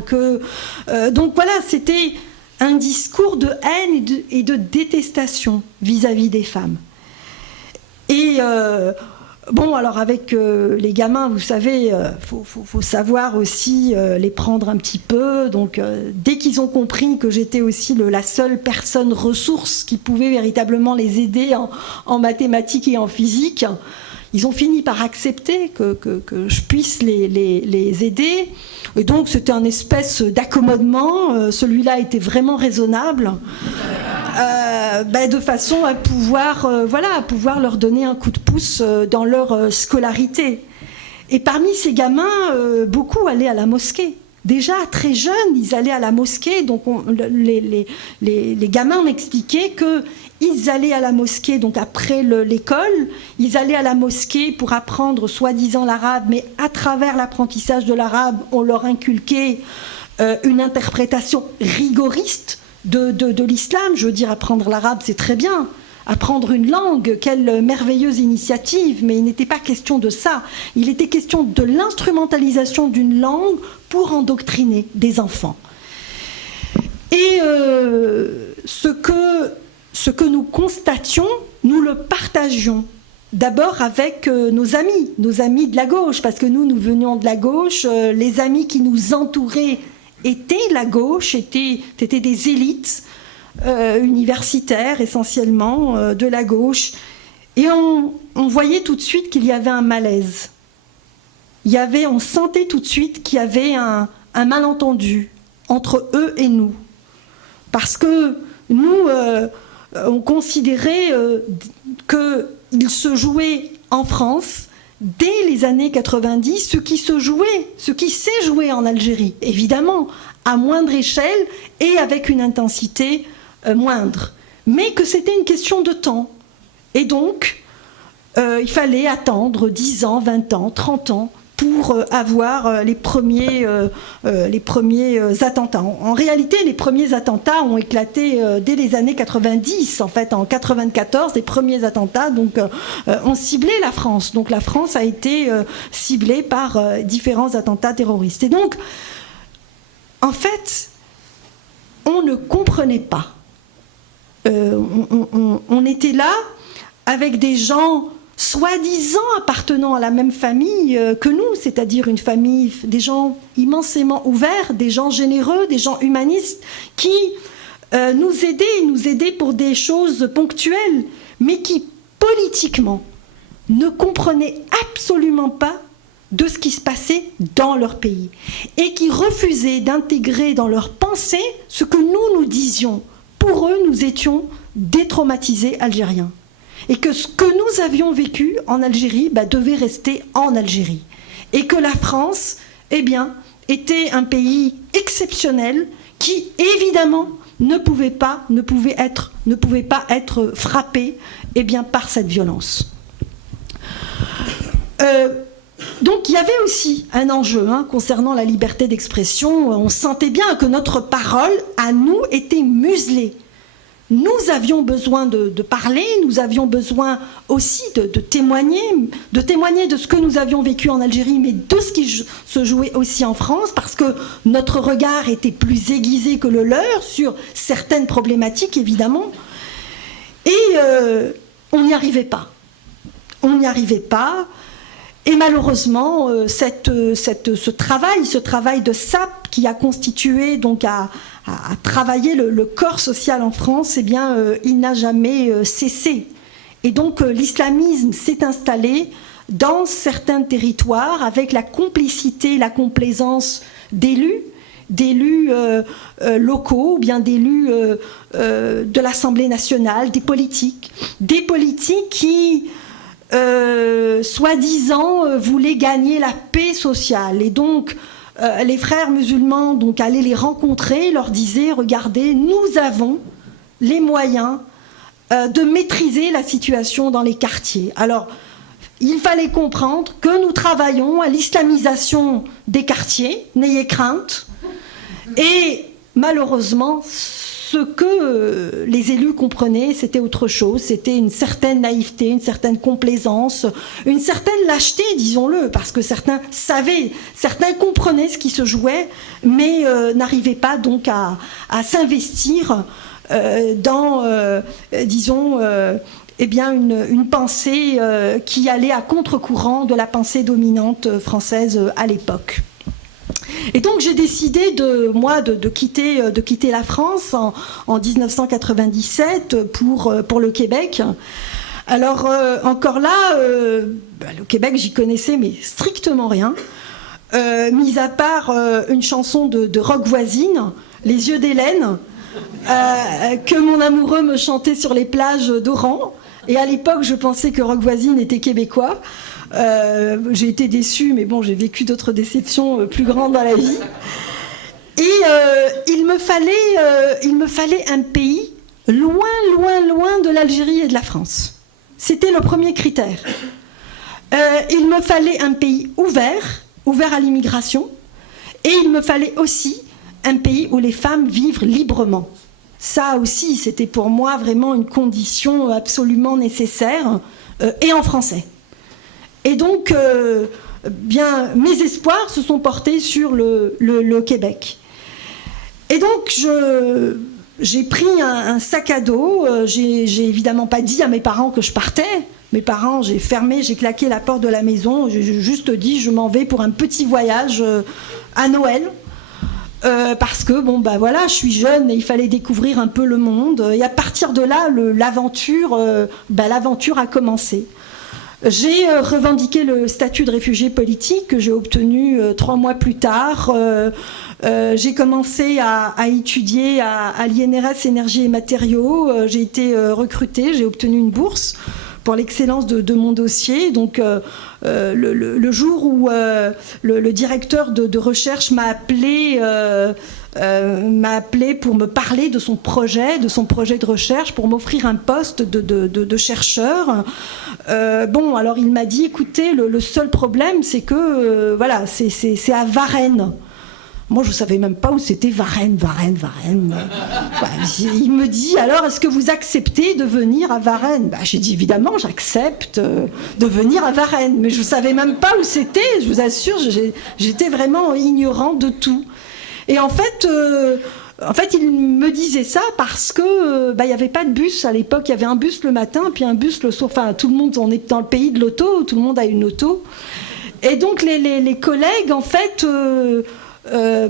Donc voilà, c'était un discours de haine et de détestation vis-à-vis des femmes. Et bon, alors avec les gamins, vous savez, faut savoir aussi les prendre un petit peu. Donc dès qu'ils ont compris que j'étais aussi la seule personne ressource qui pouvait véritablement les aider en mathématiques et en physique, ils ont fini par accepter que je puisse les aider. Et donc c'était un espèce d'accommodement. Celui-là était vraiment raisonnable. de façon à pouvoir, à pouvoir leur donner un coup de pouce dans leur scolarité. Et parmi ces gamins, beaucoup allaient à la mosquée. Déjà très jeunes, ils allaient à la mosquée. Donc les gamins m'expliquaient qu'ils allaient à la mosquée, donc après l'école, ils allaient à la mosquée pour apprendre soi-disant l'arabe, mais à travers l'apprentissage de l'arabe, on leur inculquait une interprétation rigoriste de l'islam. Je veux dire, apprendre l'arabe, c'est très bien. Apprendre une langue, quelle merveilleuse initiative, mais il n'était pas question de ça. Il était question de l'instrumentalisation d'une langue pour endoctriner des enfants. Et ce que nous constations, nous le partagions. D'abord avec nos amis de la gauche, parce que nous venions de la gauche, les amis qui nous entouraient étaient la gauche, étaient des élites universitaires essentiellement de la gauche, et on voyait tout de suite qu'il y avait un malaise. On sentait tout de suite qu'il y avait un malentendu entre eux et nous, parce que nous on considérait qu'il se jouait en France dès les années 90 ce qui s'est joué en Algérie, évidemment à moindre échelle et avec une intensité moindre, mais que c'était une question de temps. Et donc, il fallait attendre 10 ans, 20 ans, 30 ans pour avoir les premiers attentats. En réalité, les premiers attentats ont éclaté dès les années 90. En fait, en 94, les premiers attentats ont ciblé la France. Donc la France a été ciblée par différents attentats terroristes. Et donc, en fait, on ne comprenait pas. On était là avec des gens soi-disant appartenant à la même famille que nous, c'est-à-dire une famille, des gens immensément ouverts, des gens généreux, des gens humanistes qui nous aidaient pour des choses ponctuelles, mais qui politiquement ne comprenaient absolument pas de ce qui se passait dans leur pays et qui refusaient d'intégrer dans leur pensée ce que nous disions. Pour eux, nous étions détraumatisés algériens. Et que ce que nous avions vécu en Algérie devait rester en Algérie. Et que la France, était un pays exceptionnel qui, évidemment, ne pouvait pas être frappé par cette violence. Donc il y avait aussi un enjeu concernant la liberté d'expression. On sentait bien que notre parole, à nous, était muselée. Nous avions besoin de parler, nous avions besoin aussi de témoigner de ce que nous avions vécu en Algérie, mais de ce qui se jouait aussi en France, parce que notre regard était plus aiguisé que le leur sur certaines problématiques, évidemment. Et on n'y arrivait pas. Et malheureusement, ce travail de sape qui a constitué donc à travailler le corps social en France, il n'a jamais cessé. Et donc l'islamisme s'est installé dans certains territoires avec la complicité, la complaisance d'élus locaux, ou bien d'élus de l'Assemblée nationale, des politiques qui soi-disant voulaient gagner la paix sociale. Et donc les frères musulmans allaient les rencontrer, leur disaient: regardez, nous avons les moyens de maîtriser la situation dans les quartiers. Alors il fallait comprendre que nous travaillons à l'islamisation des quartiers, n'ayez crainte. Et malheureusement, ce que les élus comprenaient, c'était autre chose. C'était une certaine naïveté, une certaine complaisance, une certaine lâcheté, disons-le, parce que certains savaient, certains comprenaient ce qui se jouait, mais n'arrivaient pas donc à s'investir dans, une pensée qui allait à contre-courant de la pensée dominante française à l'époque. Et donc j'ai décidé de quitter la France en 1997 pour le Québec. Alors encore là, le Québec, j'y connaissais mais strictement rien, mis à part une chanson de rock voisine, Les Yeux d'Hélène, que mon amoureux me chantait sur les plages d'Oran. Et à l'époque, je pensais que Rock Voisine était québécois. J'ai été déçue, mais bon, j'ai vécu d'autres déceptions plus grandes dans la vie. Et il me fallait un pays loin, loin, loin de l'Algérie et de la France. C'était le premier critère. Il me fallait un pays ouvert à l'immigration, et il me fallait aussi un pays où les femmes vivent librement. Ça aussi, c'était pour moi vraiment une condition absolument nécessaire, et en français. Et donc, bien, mes espoirs se sont portés sur le Québec. Et donc, j'ai pris un sac à dos. J'ai évidemment pas dit à mes parents que je partais. Mes parents, j'ai claqué la porte de la maison. J'ai juste dit, je m'en vais pour un petit voyage à Noël. Parce que, bon, bah voilà, je suis jeune et il fallait découvrir un peu le monde. Et à partir de là, l'aventure a commencé. J'ai revendiqué le statut de réfugié politique que j'ai obtenu 3 mois plus tard. J'ai commencé à étudier à l'INRS Énergie et Matériaux. J'ai été recrutée, j'ai obtenu une bourse pour l'excellence de mon dossier. Donc, le jour où le directeur de recherche m'a appelé pour me parler de son projet de recherche, pour m'offrir un poste de chercheur. Bon, alors il m'a dit, écoutez, le seul problème, c'est que, voilà, c'est à Varennes. Moi, je ne savais même pas où c'était Varennes. Il me dit, alors, est-ce que vous acceptez de venir à Varennes ? J'ai dit, évidemment, j'accepte de venir à Varennes. Mais je ne savais même pas où c'était, je vous assure, j'étais vraiment ignorante de tout. Et en fait, il me disait ça parce que il n'y avait pas de bus. À l'époque, il y avait un bus le matin, puis un bus le soir. Enfin, tout le monde, on est dans le pays de l'auto, tout le monde a une auto. Et donc, les collègues, en fait...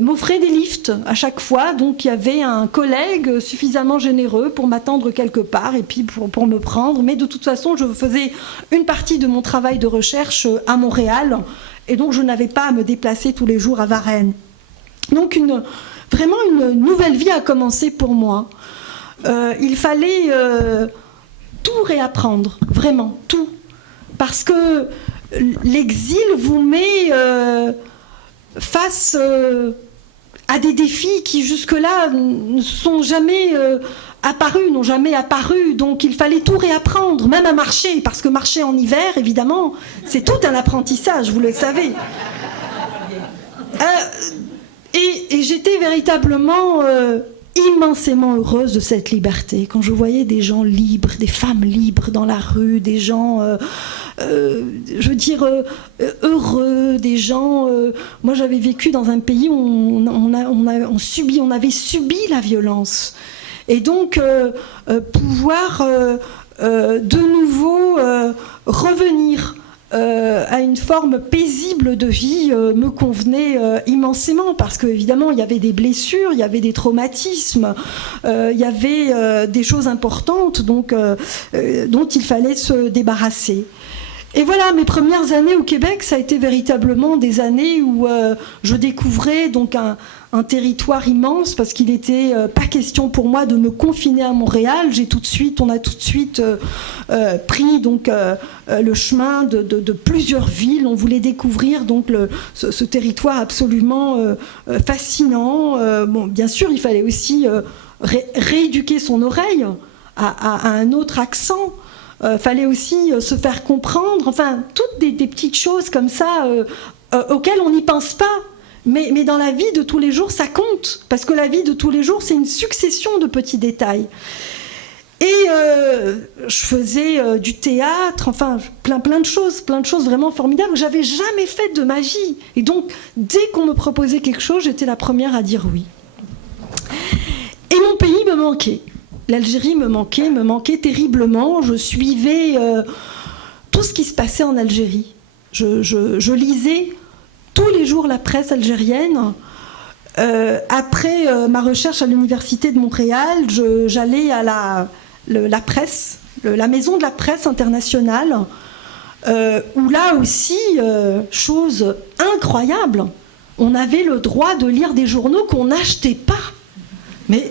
m'offrait des lifts à chaque fois. Donc il y avait un collègue suffisamment généreux pour m'attendre quelque part et puis pour me prendre. Mais de toute façon, je faisais une partie de mon travail de recherche à Montréal et donc je n'avais pas à me déplacer tous les jours à Varennes. Donc vraiment une nouvelle vie a commencé pour moi. Il fallait tout réapprendre, vraiment tout. Parce que l'exil vous met... face à des défis qui jusque-là ne sont jamais n'ont jamais apparu, donc il fallait tout réapprendre, même à marcher, parce que marcher en hiver, évidemment, c'est tout un apprentissage, vous le savez. Et j'étais véritablement immensément heureuse de cette liberté, quand je voyais des gens libres, des femmes libres dans la rue, des gens... je veux dire, heureux, des gens... moi, j'avais vécu dans un pays où on avait subi la violence. Et donc, pouvoir de nouveau revenir à une forme paisible de vie me convenait immensément, parce qu'évidemment, il y avait des blessures, il y avait des traumatismes, il y avait des choses importantes dont il fallait se débarrasser. Et voilà, mes premières années au Québec, ça a été véritablement des années où je découvrais donc un territoire immense, parce qu'il n'était pas question pour moi de me confiner à Montréal. On a tout de suite pris donc, le chemin de plusieurs villes. On voulait découvrir donc ce territoire absolument fascinant. Bon, bien sûr, il fallait aussi rééduquer son oreille à un autre accent. Fallait aussi se faire comprendre, enfin, toutes des petites choses comme ça auxquelles on n'y pense pas. Mais dans la vie de tous les jours, ça compte, parce que la vie de tous les jours, c'est une succession de petits détails. Et je faisais du théâtre, enfin, plein de choses vraiment formidables que j'avais jamais faites de ma vie. Et donc, dès qu'on me proposait quelque chose, j'étais la première à dire oui. Et mon pays me manquait. L'Algérie me manquait terriblement. Je suivais tout ce qui se passait en Algérie. Je lisais tous les jours la presse algérienne. Après ma recherche à l'Université de Montréal, j'allais à la presse, la maison de la presse internationale, où là aussi, chose incroyable, on avait le droit de lire des journaux qu'on n'achetait pas. Mais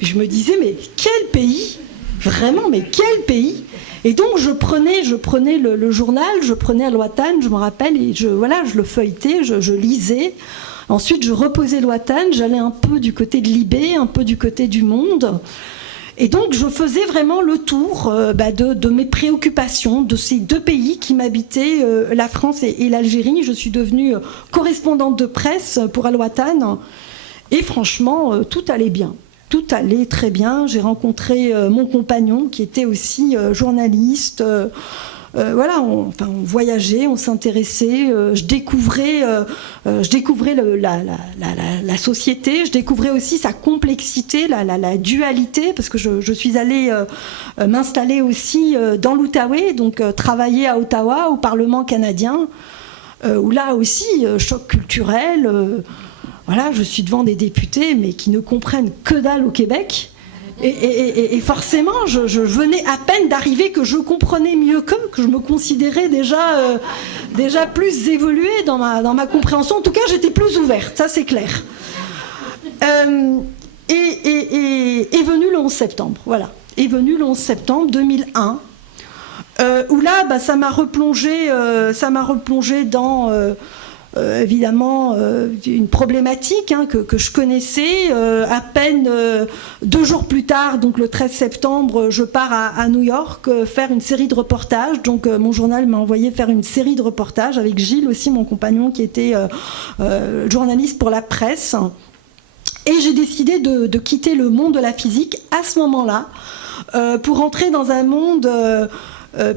Puis je me disais, mais quel pays? Vraiment, mais quel pays? Et donc je prenais le journal, je prenais Al-Watan, je me rappelle, et je le feuilletais, je lisais. Ensuite, je reposais Al-Watan, j'allais un peu du côté de Libé, un peu du côté du Monde. Et donc, je faisais vraiment le tour de mes préoccupations, de ces deux pays qui m'habitaient, la France et l'Algérie. Je suis devenue correspondante de presse pour Al-Watan. Et franchement, tout allait bien. Tout allait très bien. J'ai rencontré mon compagnon, qui était aussi journaliste. On voyageait, on s'intéressait, je découvrais la société, je découvrais aussi sa complexité, la dualité, parce que je suis allée m'installer aussi dans l'Outaouais, donc travailler à Ottawa, au Parlement canadien, où là aussi, choc culturel, je suis devant des députés, mais qui ne comprennent que dalle au Québec. Et forcément, je venais à peine d'arriver que je comprenais mieux qu'eux, que je me considérais déjà plus évoluée dans ma compréhension. En tout cas, j'étais plus ouverte, ça c'est clair. Est venu le 11 septembre, voilà. Est venu le 11 septembre 2001, où là, ça m'a replongé dans... évidemment une problématique que je connaissais. À peine 2 jours plus tard, donc le 13 septembre, je pars à New York faire une série de reportages. Donc mon journal m'a envoyé faire une série de reportages avec Gilles aussi, mon compagnon, qui était journaliste pour la presse. Et j'ai décidé de quitter le monde de la physique à ce moment-là pour entrer dans un monde...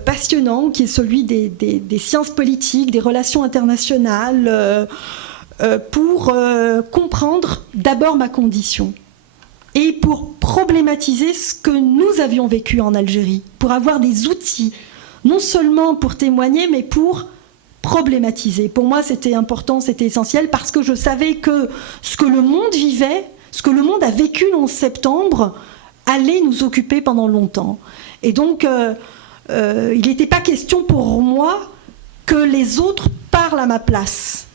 passionnant, qui est celui des sciences politiques, des relations internationales, pour comprendre d'abord ma condition et pour problématiser ce que nous avions vécu en Algérie, pour avoir des outils, non seulement pour témoigner, mais pour problématiser. Pour moi, c'était important, c'était essentiel, parce que je savais que ce que le monde vivait, ce que le monde a vécu le 11 septembre, allait nous occuper pendant longtemps. Et donc... il n'était pas question pour moi que les autres parlent à ma place.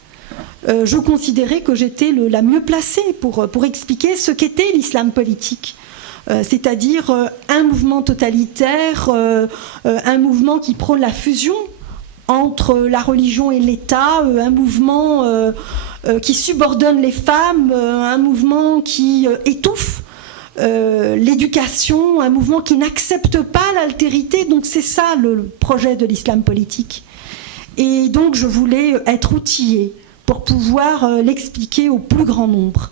Je considérais que j'étais la mieux placée pour expliquer ce qu'était l'islam politique. C'est-à-dire un mouvement totalitaire, un mouvement qui prône la fusion entre la religion et l'État, un mouvement qui subordonne les femmes, un mouvement qui étouffe l'éducation, un mouvement qui n'accepte pas l'altérité. Donc c'est ça le projet de l'islam politique. Et donc je voulais être outillée pour pouvoir l'expliquer au plus grand nombre.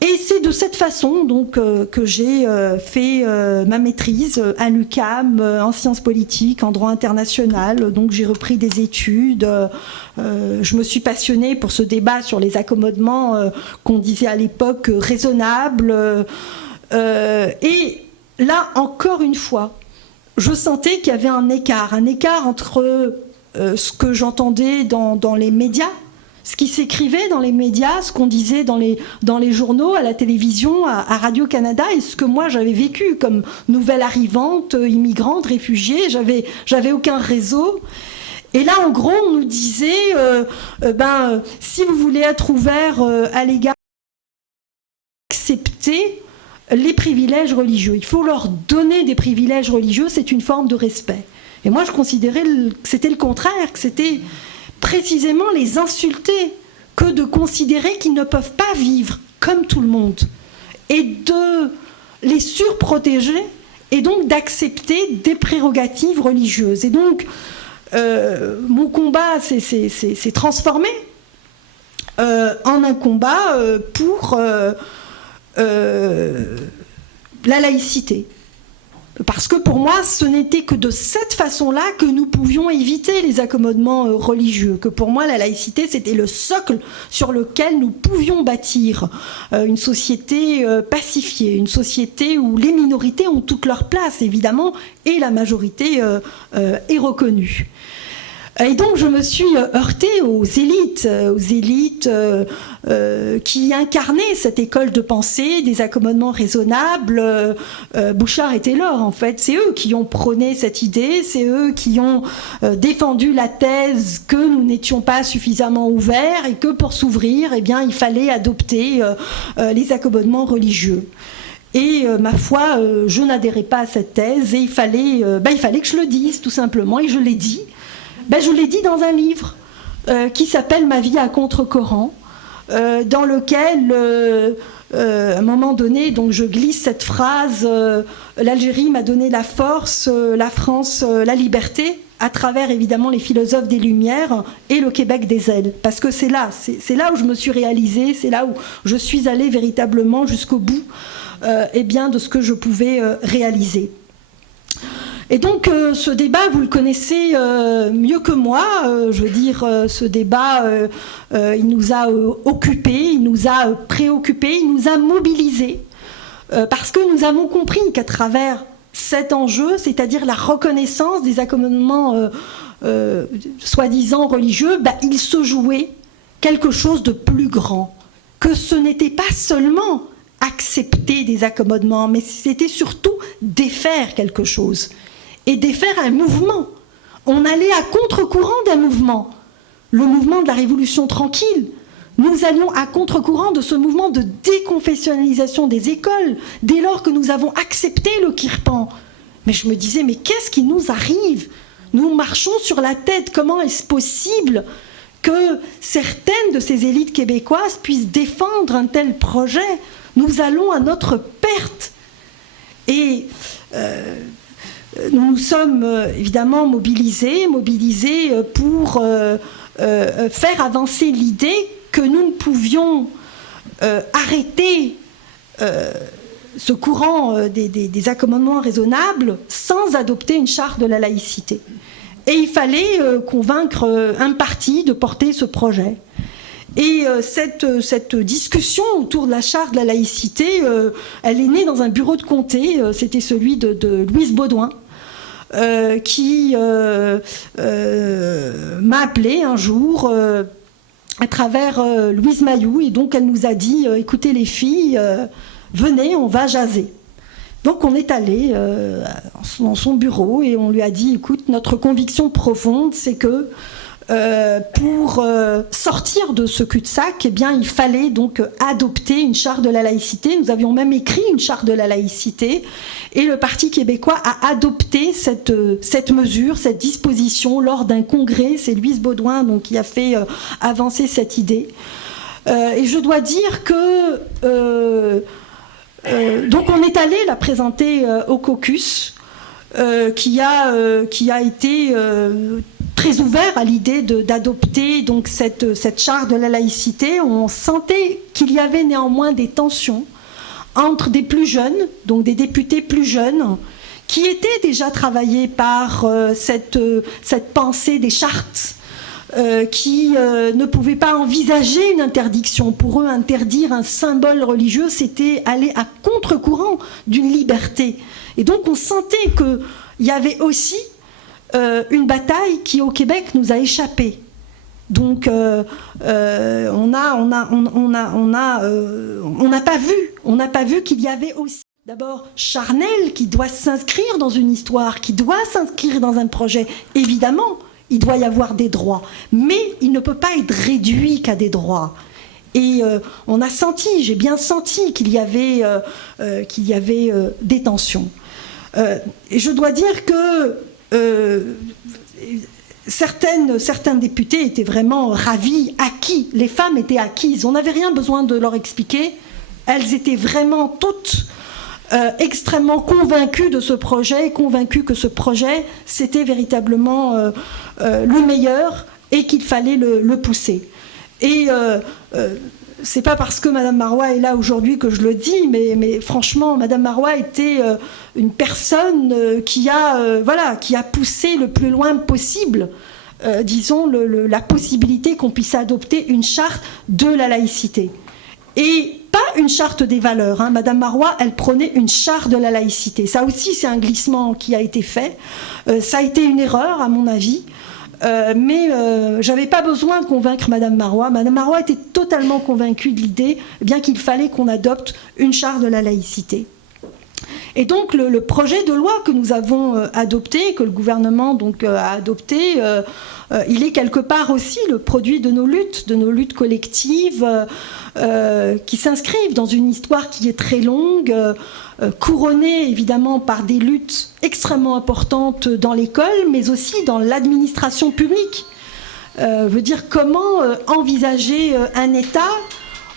Et c'est de cette façon donc, que j'ai fait ma maîtrise à l'UQAM en sciences politiques, en droit international. Donc j'ai repris des études. Je me suis passionnée pour ce débat sur les accommodements qu'on disait à l'époque raisonnables. Et là, encore une fois, je sentais qu'il y avait un écart entre ce que j'entendais dans les médias, ce qui s'écrivait dans les médias, ce qu'on disait dans les journaux, à la télévision, à Radio-Canada, et ce que moi j'avais vécu comme nouvelle arrivante, immigrante, réfugiée. J'avais aucun réseau. Et là, en gros, on nous disait, si vous voulez être ouvert à l'égard, accepter les privilèges religieux. Il faut leur donner des privilèges religieux, c'est une forme de respect. Et moi, je considérais que c'était le contraire, que c'était précisément les insulter, que de considérer qu'ils ne peuvent pas vivre comme tout le monde, et de les surprotéger, et donc d'accepter des prérogatives religieuses. Et donc, mon combat s'est transformé en un combat pour la laïcité. Parce que pour moi, ce n'était que de cette façon-là que nous pouvions éviter les accommodements religieux. Que pour moi, la laïcité, c'était le socle sur lequel nous pouvions bâtir une société pacifiée, une société où les minorités ont toute leur place, évidemment, et la majorité est reconnue. Et donc je me suis heurtée aux élites qui incarnaient cette école de pensée, des accommodements raisonnables. Bouchard et Taylor, en fait, c'est eux qui ont prôné cette idée, c'est eux qui ont défendu la thèse que nous n'étions pas suffisamment ouverts et que pour s'ouvrir, eh bien, il fallait adopter les accommodements religieux. Et ma foi, je n'adhérais pas à cette thèse et il fallait que je le dise tout simplement, et je l'ai dit. Je l'ai dit dans un livre qui s'appelle « Ma vie à contre-courant », dans lequel, à un moment donné, donc je glisse cette phrase « L'Algérie m'a donné la force, la France la liberté », à travers évidemment les philosophes des Lumières et le Québec des ailes. Parce que c'est là où je me suis réalisée, c'est là où je suis allée véritablement jusqu'au bout de ce que je pouvais réaliser. Et donc ce débat, vous le connaissez mieux que moi. Ce débat, il nous a occupés, il nous a préoccupés, il nous a mobilisés. Parce que nous avons compris qu'à travers cet enjeu, c'est-à-dire la reconnaissance des accommodements soi-disant religieux, il se jouait quelque chose de plus grand. Que ce n'était pas seulement accepter des accommodements, mais c'était surtout défaire quelque chose. Et défaire un mouvement. On allait à contre-courant d'un mouvement. Le mouvement de la Révolution tranquille. Nous allions à contre-courant de ce mouvement de déconfessionnalisation des écoles, dès lors que nous avons accepté le Kirpan. Mais je me disais, mais qu'est-ce qui nous arrive? Nous marchons sur la tête. Comment est-ce possible que certaines de ces élites québécoises puissent défendre un tel projet? Nous allons à notre perte. Et nous nous sommes évidemment mobilisés pour faire avancer l'idée que nous ne pouvions arrêter ce courant des accommodements raisonnables sans adopter une charte de la laïcité. Et il fallait convaincre un parti de porter ce projet. Et cette discussion autour de la charte de la laïcité, elle est née dans un bureau de comté, c'était celui de Louise Baudouin, qui m'a appelé un jour à travers Louise Mailloux, et donc elle nous a dit « Écoutez les filles, venez, on va jaser ». Donc on est allé dans son bureau et on lui a dit « Écoute, notre conviction profonde, c'est que pour sortir de ce cul-de-sac, il fallait donc adopter une charte de la laïcité. Nous avions même écrit une charte de la laïcité et le Parti québécois a adopté cette mesure, cette disposition lors d'un congrès. C'est Louise Baudouin donc, qui a fait avancer cette idée. Et je dois dire que donc on est allé la présenter au caucus qui a été très ouvert à l'idée d'adopter donc cette charte de la laïcité. On sentait qu'il y avait néanmoins des tensions entre des plus jeunes, donc des députés plus jeunes, qui étaient déjà travaillés par cette pensée des chartes, qui ne pouvaient pas envisager une interdiction. Pour eux, interdire un symbole religieux, c'était aller à contre-courant d'une liberté. Et donc on sentait qu'il y avait aussi une bataille qui au Québec nous a échappé. Donc on n'a pas vu qu'il y avait aussi d'abord charnel qui doit s'inscrire dans une histoire, qui doit s'inscrire dans un projet. Évidemment, il doit y avoir des droits, mais il ne peut pas être réduit qu'à des droits. Et on a senti, j'ai bien senti qu'il y avait des tensions. Et je dois dire que certains députés étaient vraiment ravis, acquis. Les femmes étaient acquises. On n'avait rien besoin de leur expliquer. Elles étaient vraiment toutes extrêmement convaincues de ce projet, convaincues que ce projet, c'était véritablement le meilleur et qu'il fallait le pousser. Et c'est pas parce que Madame Marois est là aujourd'hui que je le dis, mais franchement, Madame Marois était une personne qui a poussé le plus loin possible, disons, la possibilité qu'on puisse adopter une charte de la laïcité. Et pas une charte des valeurs. Hein. Madame Marois, elle prônait une charte de la laïcité. Ça aussi, c'est un glissement qui a été fait. Ça a été une erreur, à mon avis. Mais j'avais pas besoin de convaincre Madame Marois. Madame Marois était totalement convaincue de l'idée, bien qu'il fallait qu'on adopte une charte de la laïcité. Et donc le projet de loi que nous avons adopté, que le gouvernement donc a adopté, il est quelque part aussi le produit de nos luttes collectives qui s'inscrivent dans une histoire qui est très longue, couronnée évidemment par des luttes extrêmement importantes dans l'école, mais aussi dans l'administration publique. Veut dire comment envisager un État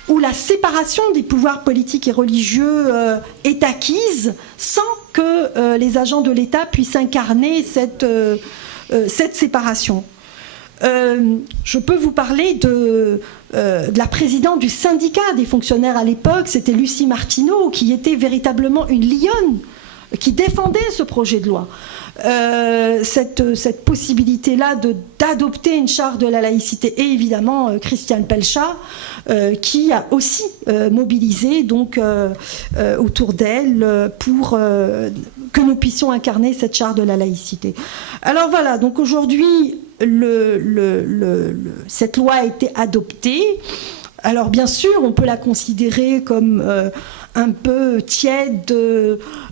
où la séparation des pouvoirs politiques et religieux est acquise sans que les agents de l'État puissent incarner cette séparation. Je peux vous parler de la présidente du syndicat des fonctionnaires à l'époque, c'était Lucie Martineau, qui était véritablement une lionne, qui défendait ce projet de loi. Cette possibilité-là d'adopter une charte de la laïcité, et évidemment Christiane Pelchat, qui a aussi mobilisé donc, autour d'elle pour que nous puissions incarner cette charte de la laïcité. Alors voilà, donc aujourd'hui, cette loi a été adoptée. Alors bien sûr, on peut la considérer comme un peu tiède,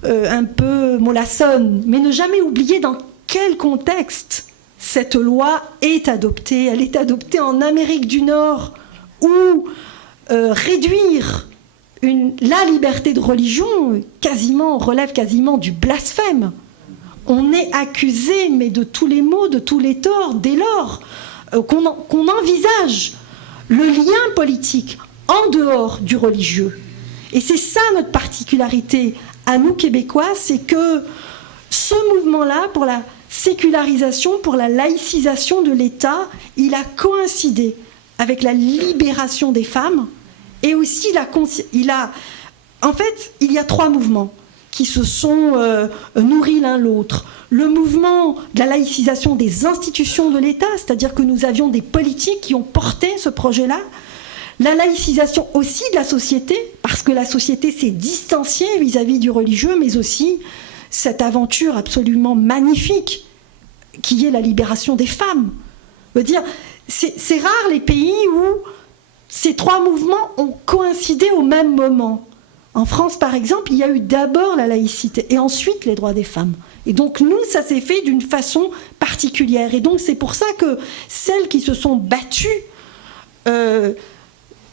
un peu mollassonne, mais ne jamais oublier dans quel contexte cette loi est adoptée. Elle est adoptée en Amérique du Nord, où réduire la liberté de religion relève quasiment du blasphème. On est accusé, mais de tous les maux, de tous les torts, dès lors qu'on envisage le lien politique en dehors du religieux. Et c'est ça notre particularité à nous Québécois, c'est que ce mouvement-là, pour la sécularisation, pour la laïcisation de l'État, il a coïncidé avec la libération des femmes, et aussi en fait, il y a trois mouvements qui se sont nourris l'un l'autre. Le mouvement de la laïcisation des institutions de l'État, c'est-à-dire que nous avions des politiques qui ont porté ce projet-là. La laïcisation aussi de la société, parce que la société s'est distanciée vis-à-vis du religieux, mais aussi cette aventure absolument magnifique qui est la libération des femmes. Je veux dire, c'est rare les pays où ces trois mouvements ont coïncidé au même moment. En France, par exemple, il y a eu d'abord la laïcité et ensuite les droits des femmes. Et donc, nous, ça s'est fait d'une façon particulière. Et donc, c'est pour ça que celles qui se sont battues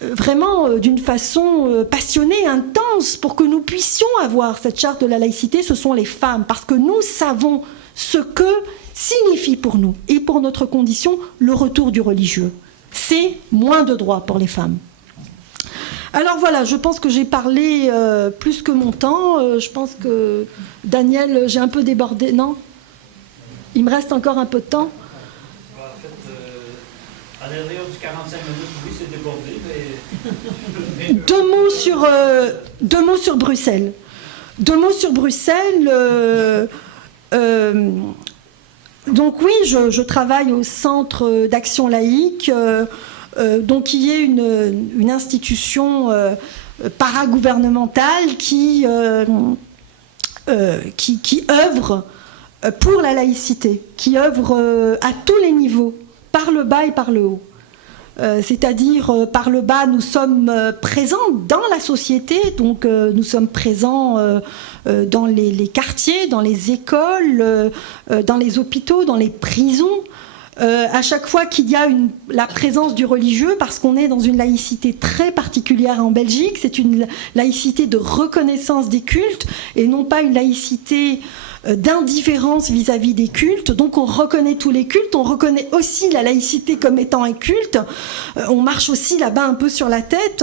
vraiment d'une façon passionnée, intense, pour que nous puissions avoir cette charte de la laïcité, ce sont les femmes. Parce que nous savons ce que signifie pour nous et pour notre condition le retour du religieux. C'est moins de droits pour les femmes. Alors voilà, je pense que j'ai parlé plus que mon temps. Je pense que, Daniel, j'ai un peu débordé. Non ? Il me reste encore un peu de temps. En fait, à l'intérieur du 45 minutes, oui, c'est débordé, mais... Deux mots sur Bruxelles. Donc oui, je travaille au Centre d'action laïque, donc qui est une institution paragouvernementale qui œuvre pour la laïcité, qui œuvre à tous les niveaux, par le bas et par le haut. C'est-à-dire, par le bas, nous sommes présents dans la société, donc nous sommes présents dans les quartiers, dans les écoles, dans les hôpitaux, dans les prisons. À chaque fois qu'il y a la présence du religieux, parce qu'on est dans une laïcité très particulière en Belgique, c'est une laïcité de reconnaissance des cultes, et non pas une laïcité d'indifférence vis-à-vis des cultes. Donc on reconnaît tous les cultes, on reconnaît aussi la laïcité comme étant un culte, on marche aussi là-bas un peu sur la tête.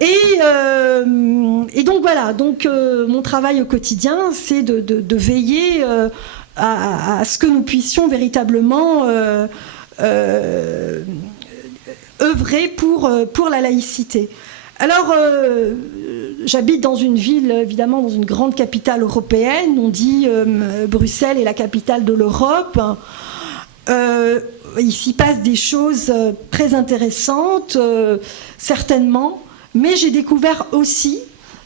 Et donc voilà, donc, mon travail au quotidien, c'est de veiller à ce que nous puissions véritablement œuvrer pour la laïcité. Alors, j'habite dans une ville, évidemment, dans une grande capitale européenne. On dit Bruxelles est la capitale de l'Europe. Il s'y passe des choses très intéressantes, certainement. Mais j'ai découvert aussi,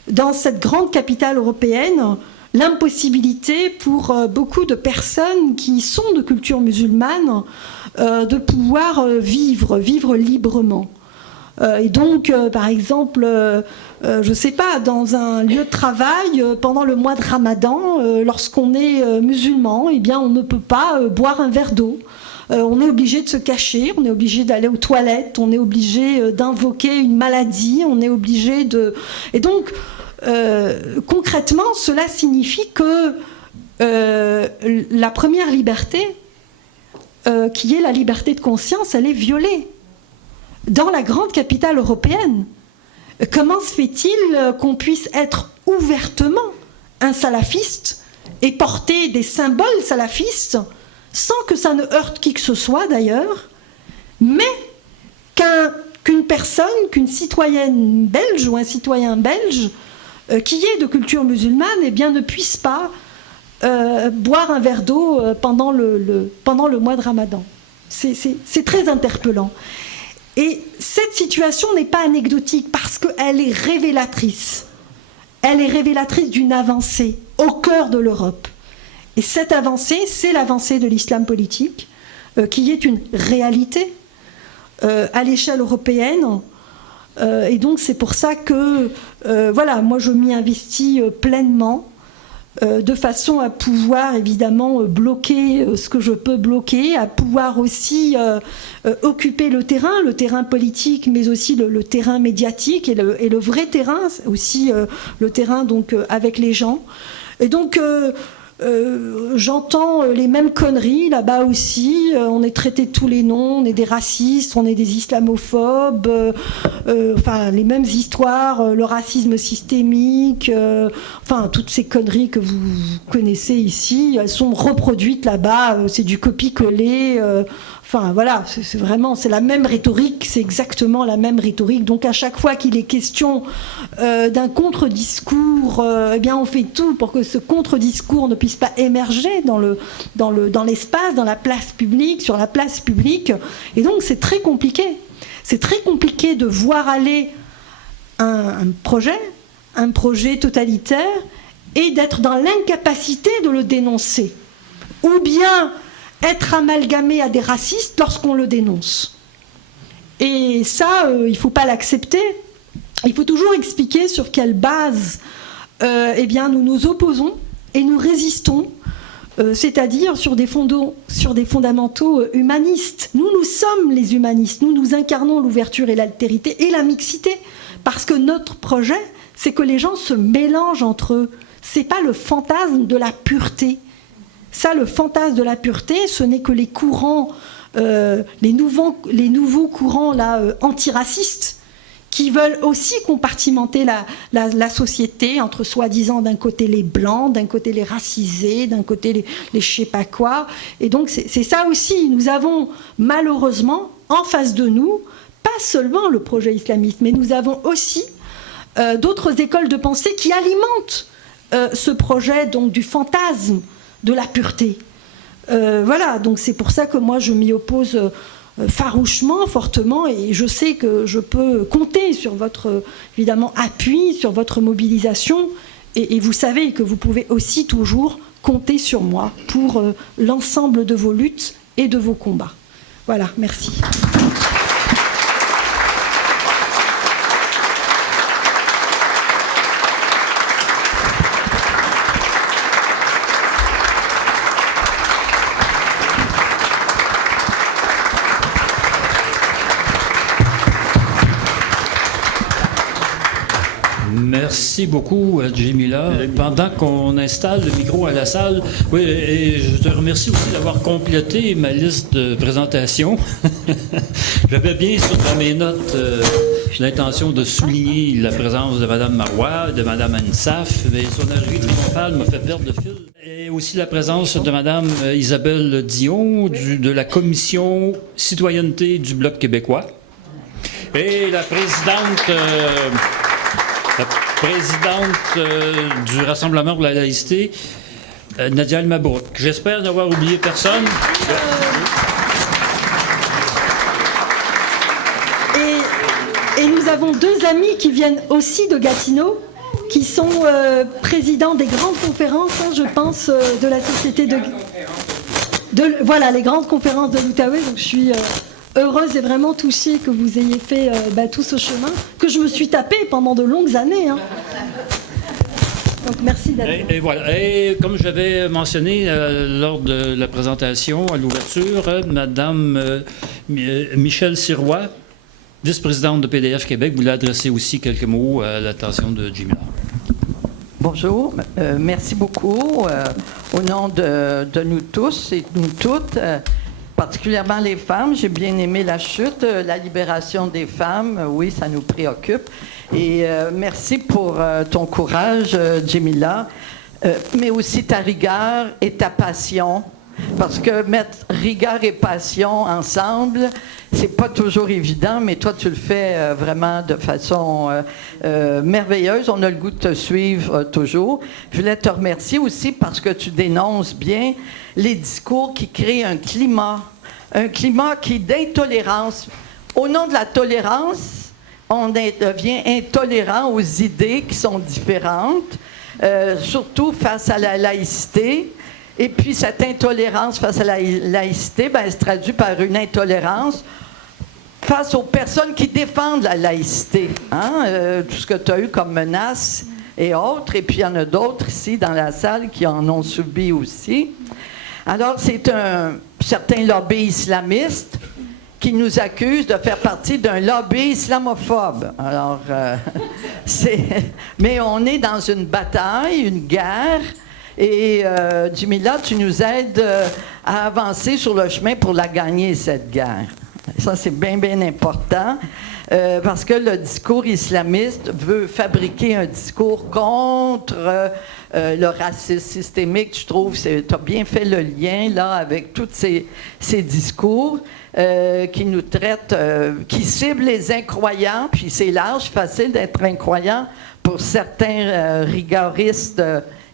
dans cette grande capitale européenne, l'impossibilité pour beaucoup de personnes qui sont de culture musulmane de pouvoir vivre librement. Et donc, par exemple, je ne sais pas, dans un lieu de travail, pendant le mois de Ramadan, lorsqu'on est musulman, eh bien, on ne peut pas boire un verre d'eau. On est obligé de se cacher, on est obligé d'aller aux toilettes, on est obligé d'invoquer une maladie, on est obligé de... Et donc, concrètement, cela signifie que la première liberté, qui est la liberté de conscience, elle est violée. Dans la grande capitale européenne, comment se fait-il qu'on puisse être ouvertement un salafiste et porter des symboles salafistes sans que ça ne heurte qui que ce soit d'ailleurs, mais qu'une personne, qu'une citoyenne belge ou un citoyen belge qui est de culture musulmane, eh bien, ne puisse pas boire un verre d'eau pendant le mois de Ramadan. C'est très interpellant. Et cette situation n'est pas anecdotique parce qu'elle est révélatrice. Elle est révélatrice d'une avancée au cœur de l'Europe. Et cette avancée, c'est l'avancée de l'islam politique, qui est une réalité à l'échelle européenne. Et donc c'est pour ça que, voilà, moi je m'y investis pleinement, de façon à pouvoir évidemment bloquer ce que je peux bloquer, à pouvoir aussi occuper le terrain politique, mais aussi le terrain médiatique et le vrai terrain, aussi le terrain donc avec les gens. Et donc j'entends les mêmes conneries là-bas aussi. On est traité de tous les noms, on est des racistes, on est des islamophobes, enfin les mêmes histoires, le racisme systémique, enfin toutes ces conneries que vous connaissez ici, elles sont reproduites là-bas, c'est du copier-coller. Enfin voilà, c'est vraiment, c'est la même rhétorique, c'est exactement la même rhétorique. Donc à chaque fois qu'il est question d'un contre-discours, eh bien on fait tout pour que ce contre-discours ne puisse pas émerger dans l'espace, dans la place publique, sur la place publique. Et donc c'est très compliqué. C'est très compliqué de voir aller un projet totalitaire et d'être dans l'incapacité de le dénoncer. Ou bien être amalgamé à des racistes lorsqu'on le dénonce. Et ça, il ne faut pas l'accepter. Il faut toujours expliquer sur quelle base eh bien, nous nous opposons et nous résistons, c'est-à-dire sur des fondamentaux humanistes. Nous sommes les humanistes, nous incarnons l'ouverture et l'altérité et la mixité, parce que notre projet, c'est que les gens se mélangent entre eux. Ce n'est pas le fantasme de la pureté. Ça, le fantasme de la pureté, ce n'est que les courants, les nouveaux courants là, antiracistes, qui veulent aussi compartimenter la société entre soi-disant d'un côté les blancs, d'un côté les racisés, d'un côté les je sais pas quoi. Et donc c'est ça aussi. Nous avons malheureusement en face de nous, pas seulement le projet islamiste, mais nous avons aussi d'autres écoles de pensée qui alimentent ce projet donc, du fantasme de la pureté. Voilà, donc c'est pour ça que moi je m'y oppose farouchement, fortement, et je sais que je peux compter sur votre, évidemment, appui, sur votre mobilisation, et vous savez que vous pouvez aussi toujours compter sur moi pour l'ensemble de vos luttes et de vos combats. Voilà, merci. Merci beaucoup, Jamila. Pendant qu'on installe le micro à la salle, oui, et je te remercie aussi d'avoir complété ma liste de présentations. J'avais bien dans mes notes l'intention de souligner la présence de Mme Marois, de Mme Ansaf, mais son arrivée triomphale m'a fait perdre le fil. Et aussi la présence de Mme Isabelle Dion, de la Commission citoyenneté du Bloc québécois. Et la présidente du Rassemblement pour la laïcité, Nadia El-Mabrouk. J'espère n'avoir oublié personne. Et nous avons deux amis qui viennent aussi de Gatineau, qui sont présidents des grandes conférences, hein, je pense, de la société voilà, les grandes conférences de l'Outaouais. Donc je suis heureuse et vraiment touchée que vous ayez fait tout ce chemin, que je me suis tapé pendant de longues années. Hein. Donc merci d'être là. Et voilà. Et comme j'avais mentionné lors de la présentation à l'ouverture, Madame Michèle Sirois, vice-présidente de PDF Québec, voulait adresser aussi quelques mots à l'attention de Jimmy Lard. Bonjour, merci beaucoup au nom de nous tous et de nous toutes, particulièrement les femmes. J'ai bien aimé la chute, la libération des femmes, oui, ça nous préoccupe. Et merci pour ton courage, Jemila, mais aussi ta rigueur et ta passion. Parce que mettre rigueur et passion ensemble, c'est pas toujours évident, mais toi, tu le fais vraiment de façon merveilleuse. On a le goût de te suivre toujours. Je voulais te remercier aussi parce que tu dénonces bien les discours qui créent un climat qui d'intolérance. Au nom de la tolérance, on devient intolérant aux idées qui sont différentes, surtout face à la laïcité. Et puis, cette intolérance face à la laïcité, elle se traduit par une intolérance face aux personnes qui défendent la laïcité. Hein? Tout ce que tu as eu comme menaces et autres. Et puis, il y en a d'autres ici dans la salle qui en ont subi aussi. Alors, c'est un certain lobby islamiste qui nous accuse de faire partie d'un lobby islamophobe. Alors, mais on est dans une bataille, une guerre. Et Jemila, tu nous aides à avancer sur le chemin pour la gagner, cette guerre. Ça, c'est bien, bien important, parce que le discours islamiste veut fabriquer un discours contre le racisme systémique. Je trouve que tu as bien fait le lien là avec tous ces discours qui nous traitent, qui ciblent les incroyants, puis c'est large, facile d'être incroyant pour certains rigoristes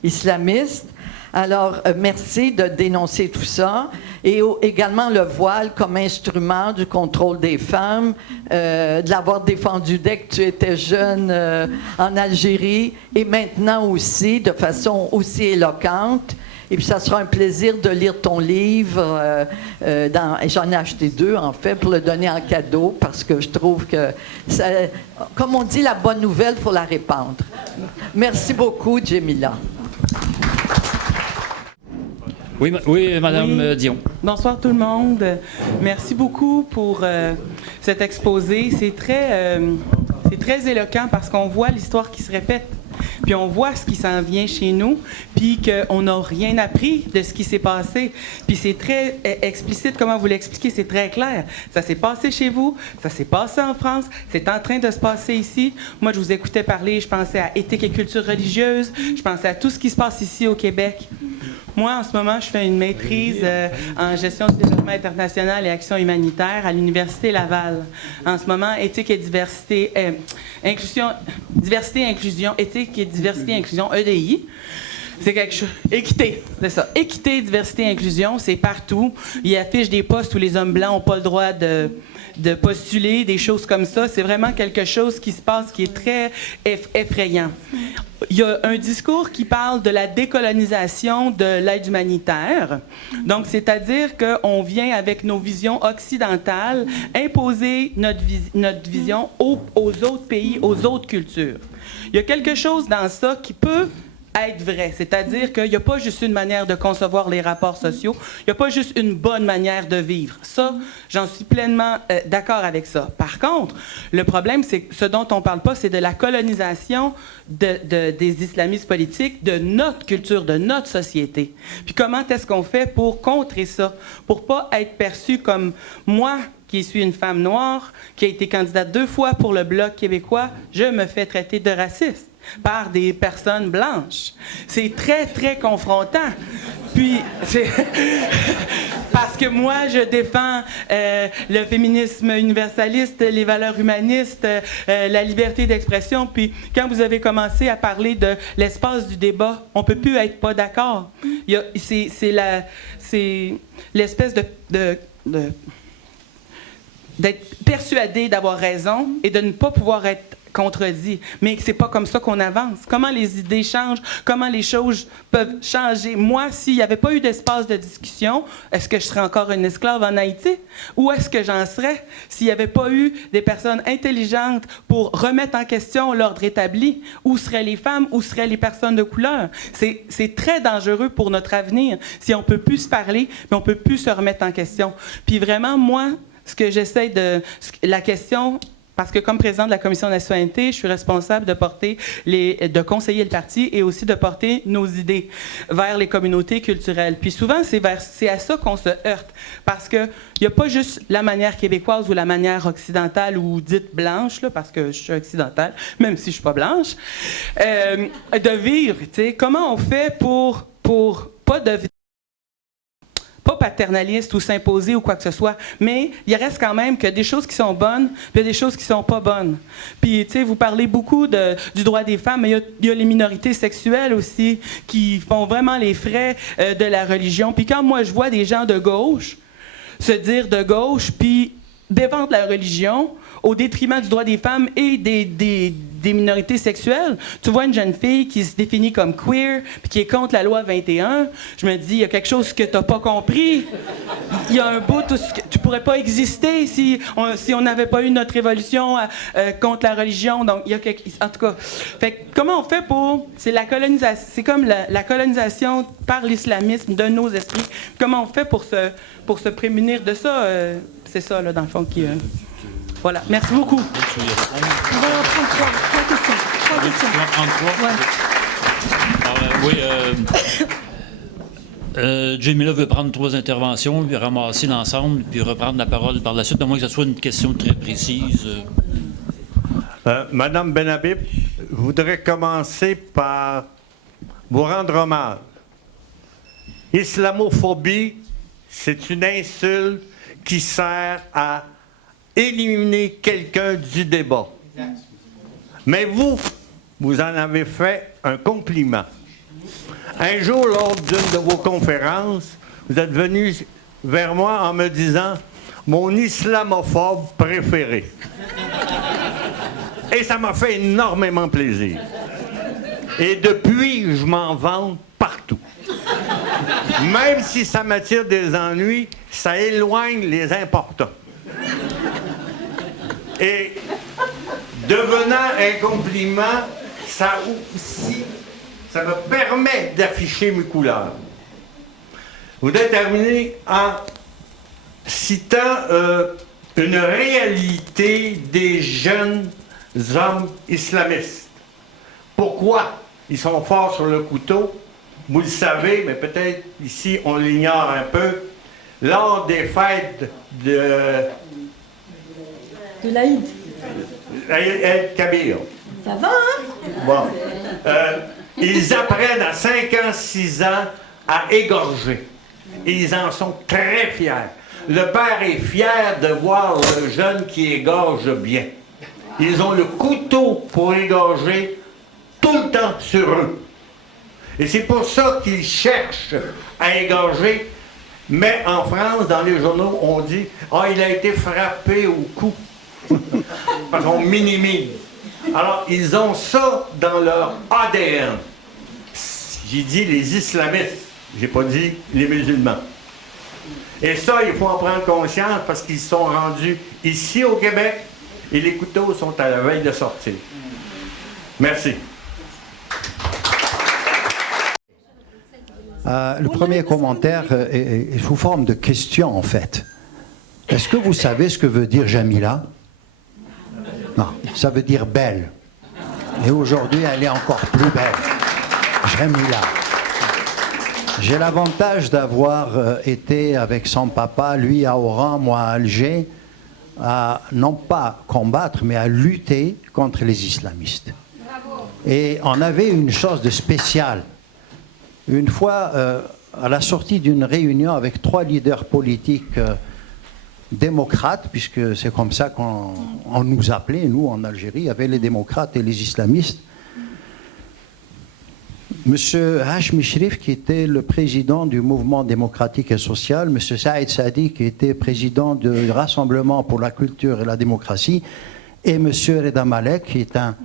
islamistes. Alors, merci de dénoncer tout ça. Et également le voile comme instrument du contrôle des femmes, de l'avoir défendu dès que tu étais jeune en Algérie et maintenant aussi de façon aussi éloquente. Et puis, ça sera un plaisir de lire ton livre. J'en ai acheté 2, en fait, pour le donner en cadeau parce que je trouve que, ça, comme on dit, la bonne nouvelle, il faut la répandre. Merci beaucoup, Jemila. Oui, Madame Dion. Bonsoir tout le monde. Merci beaucoup pour cet exposé. C'est très éloquent parce qu'on voit l'histoire qui se répète. Puis on voit ce qui s'en vient chez nous, puis qu'on n'a rien appris de ce qui s'est passé. Puis c'est très explicite, comment vous l'expliquez, c'est très clair. Ça s'est passé chez vous, ça s'est passé en France, c'est en train de se passer ici. Moi, je vous écoutais parler, je pensais à éthique et culture religieuse, je pensais à tout ce qui se passe ici au Québec. Moi, en ce moment, je fais une maîtrise en gestion du développement international et action humanitaire à l'Université Laval. En ce moment, éthique et diversité, diversité et inclusion, éthique et diversité et inclusion, EDI. C'est quelque chose. Équité, c'est ça. Équité, diversité et inclusion, c'est partout. Il affiche des postes où les hommes blancs n'ont pas le droit de postuler, des choses comme ça. C'est vraiment quelque chose qui se passe qui est très effrayant. Il y a un discours qui parle de la décolonisation de l'aide humanitaire. Donc, c'est-à-dire qu'on vient avec nos visions occidentales imposer notre vision aux autres pays, aux autres cultures. Il y a quelque chose dans ça qui peut être vrai, c'est-à-dire qu'il n'y a pas juste une manière de concevoir les rapports sociaux, il n'y a pas juste une bonne manière de vivre. Ça, j'en suis pleinement d'accord avec ça. Par contre, le problème, c'est que ce dont on ne parle pas, c'est de la colonisation des islamistes politiques, de notre culture, de notre société. Puis comment est-ce qu'on fait pour contrer ça, pour ne pas être perçu comme moi, qui suis une femme noire, qui a été candidate 2 fois pour le Bloc québécois, je me fais traiter de raciste par des personnes blanches. C'est très, très confrontant. Puis, c'est parce que moi, je défends le féminisme universaliste, les valeurs humanistes, la liberté d'expression. Puis, quand vous avez commencé à parler de l'espace du débat, on ne peut plus être pas d'accord. C'est l'espèce d'être persuadé d'avoir raison et de ne pas pouvoir être contredit. Mais c'est pas comme ça qu'on avance. Comment les idées changent? Comment les choses peuvent changer? Moi, s'il n'y avait pas eu d'espace de discussion, est-ce que je serais encore une esclave en Haïti? Où est-ce que j'en serais s'il n'y avait pas eu des personnes intelligentes pour remettre en question l'ordre établi? Où seraient les femmes? Où seraient les personnes de couleur? C'est très dangereux pour notre avenir si on ne peut plus se parler, mais on ne peut plus se remettre en question. Puis vraiment, moi, ce que j'essaie de... La question... Parce que comme président de la Commission de la citoyenneté, je suis responsable de conseiller le parti et aussi de porter nos idées vers les communautés culturelles. Puis souvent, c'est à ça qu'on se heurte. Parce qu'il n'y a pas juste la manière québécoise ou la manière occidentale ou dite blanche, là, parce que je suis occidentale, même si je ne suis pas blanche, de vivre. Comment on fait pour pas devenir pas paternaliste ou s'imposer ou quoi que ce soit, mais il reste quand même que des choses qui sont bonnes, puis des choses qui sont pas bonnes. Puis, tu sais, vous parlez beaucoup du droit des femmes, mais il y a les minorités sexuelles aussi qui font vraiment les frais de la religion. Puis quand moi, je vois des gens de gauche se dire de gauche, puis défendre la religion au détriment du droit des femmes et des minorités sexuelles. Tu vois une jeune fille qui se définit comme queer puis qui est contre la loi 21, je me dis, il y a quelque chose que tu n'as pas compris. Il y a un bout où tu pourrais pas exister si on n'avait pas eu notre révolution contre la religion. Donc, il y a en tout cas. Fait que, comment on fait pour... C'est la colonisation, c'est comme la colonisation par l'islamisme de nos esprits. Comment on fait pour se prémunir de ça? C'est ça, là, dans le fond, qui... Voilà, merci beaucoup. On va en prendre trois questions. Jamila veut prendre 3 interventions, puis ramasser l'ensemble, puis reprendre la parole par la suite, à moins que ce soit une question très précise. Madame Benhabib, je voudrais commencer par vous rendre hommage. Islamophobie, c'est une insulte qui sert à éliminer quelqu'un du débat. Mais vous en avez fait un compliment. Un jour, lors d'une de vos conférences, vous êtes venu vers moi en me disant « mon islamophobe préféré ». Et ça m'a fait énormément plaisir. Et depuis, je m'en vante partout. Même si ça m'attire des ennuis, ça éloigne les importants. Et devenant un compliment, ça me permet d'afficher mes couleurs. Je voudrais terminer en citant une réalité des jeunes hommes islamistes. Pourquoi ils sont forts sur le couteau? Vous le savez, mais peut-être ici on l'ignore un peu. Lors des fêtes de l'Aïd. El-Kabir. Ça va, hein? Bon. Ils apprennent à 5 ans, 6 ans à égorger. Ils en sont très fiers. Le père est fier de voir le jeune qui égorge bien. Ils ont le couteau pour égorger tout le temps sur eux. Et c'est pour ça qu'ils cherchent à égorger. Mais en France, dans les journaux, on dit « Ah, il a été frappé au cou ». Parce qu'on minimise. Alors, ils ont ça dans leur ADN. J'ai dit les islamistes, j'ai pas dit les musulmans. Et ça, il faut en prendre conscience parce qu'ils sont rendus ici au Québec et les couteaux sont à la veille de sortir. Merci. Le premier commentaire est sous forme de question, en fait. Est-ce que vous savez ce que veut dire Jamila? Non, ça veut dire belle. Et aujourd'hui, elle est encore plus belle. Jamila. J'ai l'avantage d'avoir été avec son papa, lui à Oran, moi à Alger, à non pas combattre, mais à lutter contre les islamistes. Et on avait une chose de spéciale. Une fois, à la sortie d'une réunion avec 3 leaders politiques démocrates, puisque c'est comme ça qu'on nous appelait, nous en Algérie, il y avait les démocrates et les islamistes. Monsieur Hachmi Shrif, qui était le président du mouvement démocratique et social, Monsieur Saïd Sadi, qui était président du Rassemblement pour la culture et la démocratie, et M. Reda Malek, qui est un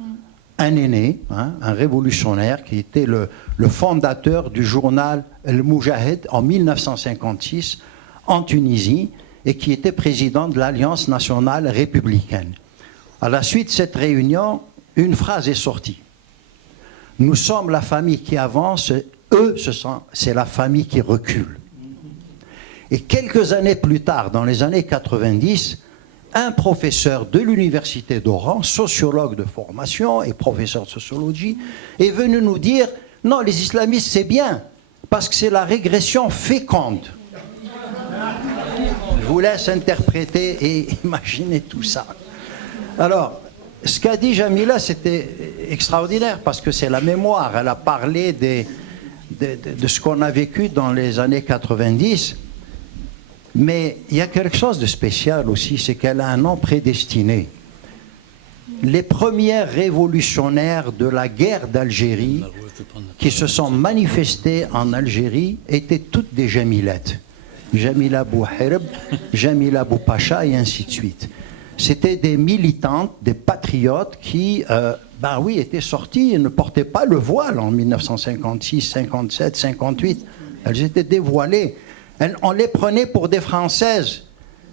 aîné, hein, un révolutionnaire, qui était le fondateur du journal El Moujahid en 1956 en Tunisie et qui était président de l'Alliance nationale républicaine. À la suite de cette réunion, une phrase est sortie. Nous sommes la famille qui avance, eux, c'est la famille qui recule. Et quelques années plus tard, dans les années 90, un professeur de l'université d'Oran, sociologue de formation et professeur de sociologie, est venu nous dire « Non, les islamistes, c'est bien, parce que c'est la régression féconde. » Je vous laisse interpréter et imaginer tout ça. Alors, ce qu'a dit Jamila, c'était extraordinaire, parce que c'est la mémoire. Elle a parlé de ce qu'on a vécu dans les années 90. Mais il y a quelque chose de spécial aussi, c'est qu'elle a un nom prédestiné. Les premières révolutionnaires de la guerre d'Algérie qui se sont manifestées en Algérie étaient toutes des Jamilettes. Jamila Bouhirb, Jamila Boupacha et ainsi de suite. C'était des militantes, des patriotes qui, étaient sorties et ne portaient pas le voile en 1956, 57, 58. Elles étaient dévoilées. On les prenait pour des Françaises.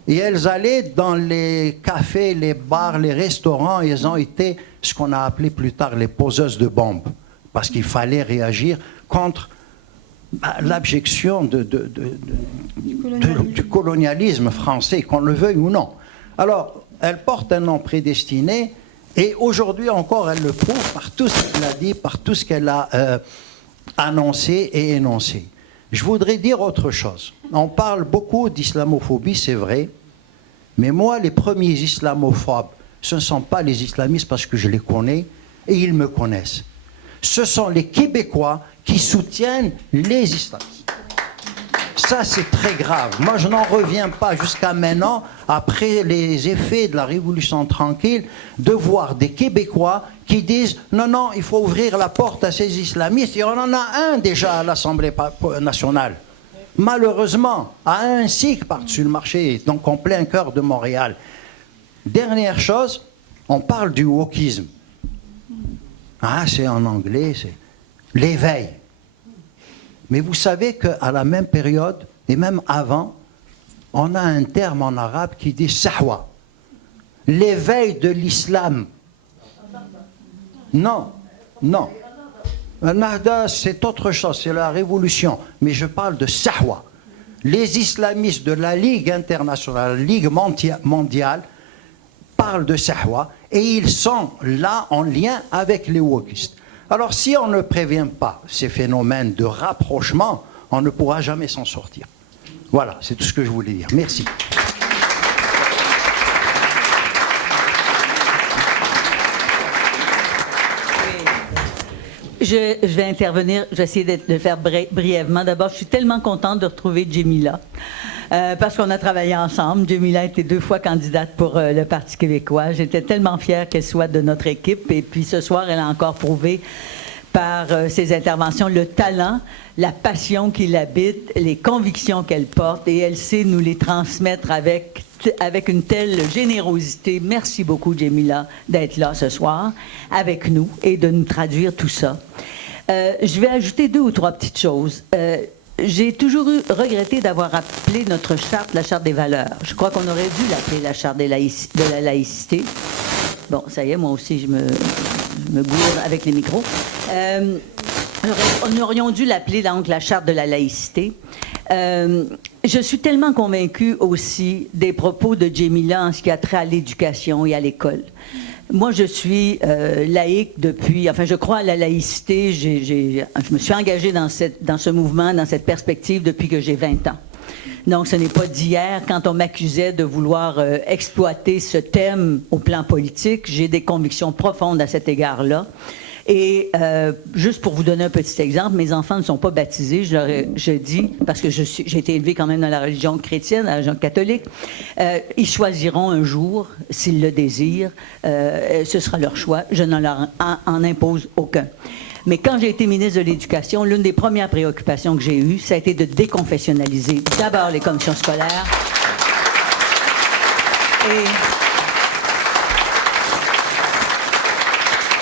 Et elles allaient dans les cafés, les bars, les restaurants. Et elles ont été ce qu'on a appelé plus tard les poseuses de bombes. Parce qu'il fallait réagir contre l'abjection du colonialisme français, qu'on le veuille ou non. Alors, elle porte un nom prédestiné. Et aujourd'hui encore, elle le prouve par tout ce qu'elle a dit, par tout ce qu'elle a annoncé et énoncé. Je voudrais dire autre chose. On parle beaucoup d'islamophobie, c'est vrai, mais moi, les premiers islamophobes, ce ne sont pas les islamistes parce que je les connais et ils me connaissent. Ce sont les Québécois qui soutiennent les islamistes. Ça, c'est très grave. Moi, je n'en reviens pas jusqu'à maintenant, après les effets de la Révolution tranquille, de voir des Québécois qui disent « Non, non, il faut ouvrir la porte à ces islamistes. » Et on en a un déjà à l'Assemblée nationale. Malheureusement, à un cycle par-dessus le marché, donc en plein cœur de Montréal. Dernière chose, on parle du wokisme. Ah, c'est en anglais, c'est l'éveil. Mais vous savez qu'à la même période, et même avant, on a un terme en arabe qui dit sahwa. L'éveil de l'islam. Non, non. Nahda, c'est autre chose, c'est la révolution. Mais je parle de sahwa. Les islamistes de la Ligue internationale, la Ligue mondiale, parlent de sahwa et ils sont là en lien avec les wokistes. Alors si on ne prévient pas ces phénomènes de rapprochement, on ne pourra jamais s'en sortir. Voilà, c'est tout ce que je voulais dire. Merci. Je vais intervenir, je vais essayer de le faire brièvement. D'abord, je suis tellement contente de retrouver Jamila, parce qu'on a travaillé ensemble. Jamila était 2 fois candidate pour le Parti québécois. J'étais tellement fière qu'elle soit de notre équipe. Et puis ce soir, elle a encore prouvé par ses interventions le talent, la passion qui l'habite, les convictions qu'elle porte. Et elle sait nous les transmettre avec une telle générosité. Merci beaucoup, Jamila, d'être là ce soir avec nous et de nous traduire tout ça. Je vais ajouter 2 ou 3 petites choses. J'ai toujours regretté d'avoir appelé notre charte la charte des valeurs. Je crois qu'on aurait dû l'appeler la charte de la laïcité. Bon, ça y est, moi aussi, je me gourde avec les micros. On aurait dû l'appeler donc la charte de la laïcité. Je suis tellement convaincue aussi des propos de Jamila en ce qui a trait à l'éducation et à l'école. Moi, je suis laïque depuis... Enfin, je crois à la laïcité. Je me suis engagée dans ce mouvement, dans cette perspective depuis que j'ai 20 ans. Donc, ce n'est pas d'hier, quand on m'accusait de vouloir exploiter ce thème au plan politique. J'ai des convictions profondes à cet égard-là. Et juste pour vous donner un petit exemple, mes enfants ne sont pas baptisés. Je dis, parce que j'ai été élevée quand même dans la religion chrétienne, la religion catholique, ils choisiront un jour, s'ils le désirent, ce sera leur choix. Je ne leur en impose aucun. Mais quand j'ai été ministre de l'Éducation, l'une des premières préoccupations que j'ai eues, ça a été de déconfessionnaliser d'abord les commissions scolaires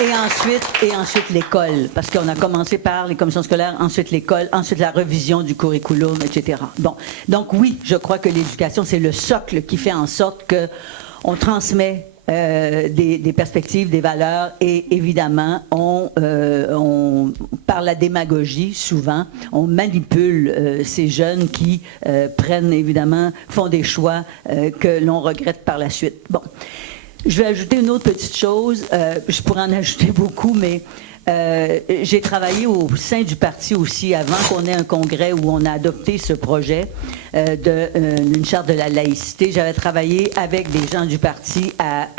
Et ensuite l'école, parce qu'on a commencé par les commissions scolaires, ensuite l'école, ensuite la revision du curriculum, etc. Bon, donc oui, je crois que l'éducation, c'est le socle qui fait en sorte qu'on transmet des perspectives, des valeurs, et évidemment, par la démagogie, souvent, on manipule ces jeunes qui font des choix que l'on regrette par la suite. Bon. Je vais ajouter une autre petite chose. Je pourrais en ajouter beaucoup, mais j'ai travaillé au sein du parti aussi avant qu'on ait un congrès où on a adopté ce projet d'une charte de la laïcité. J'avais travaillé avec des gens du parti à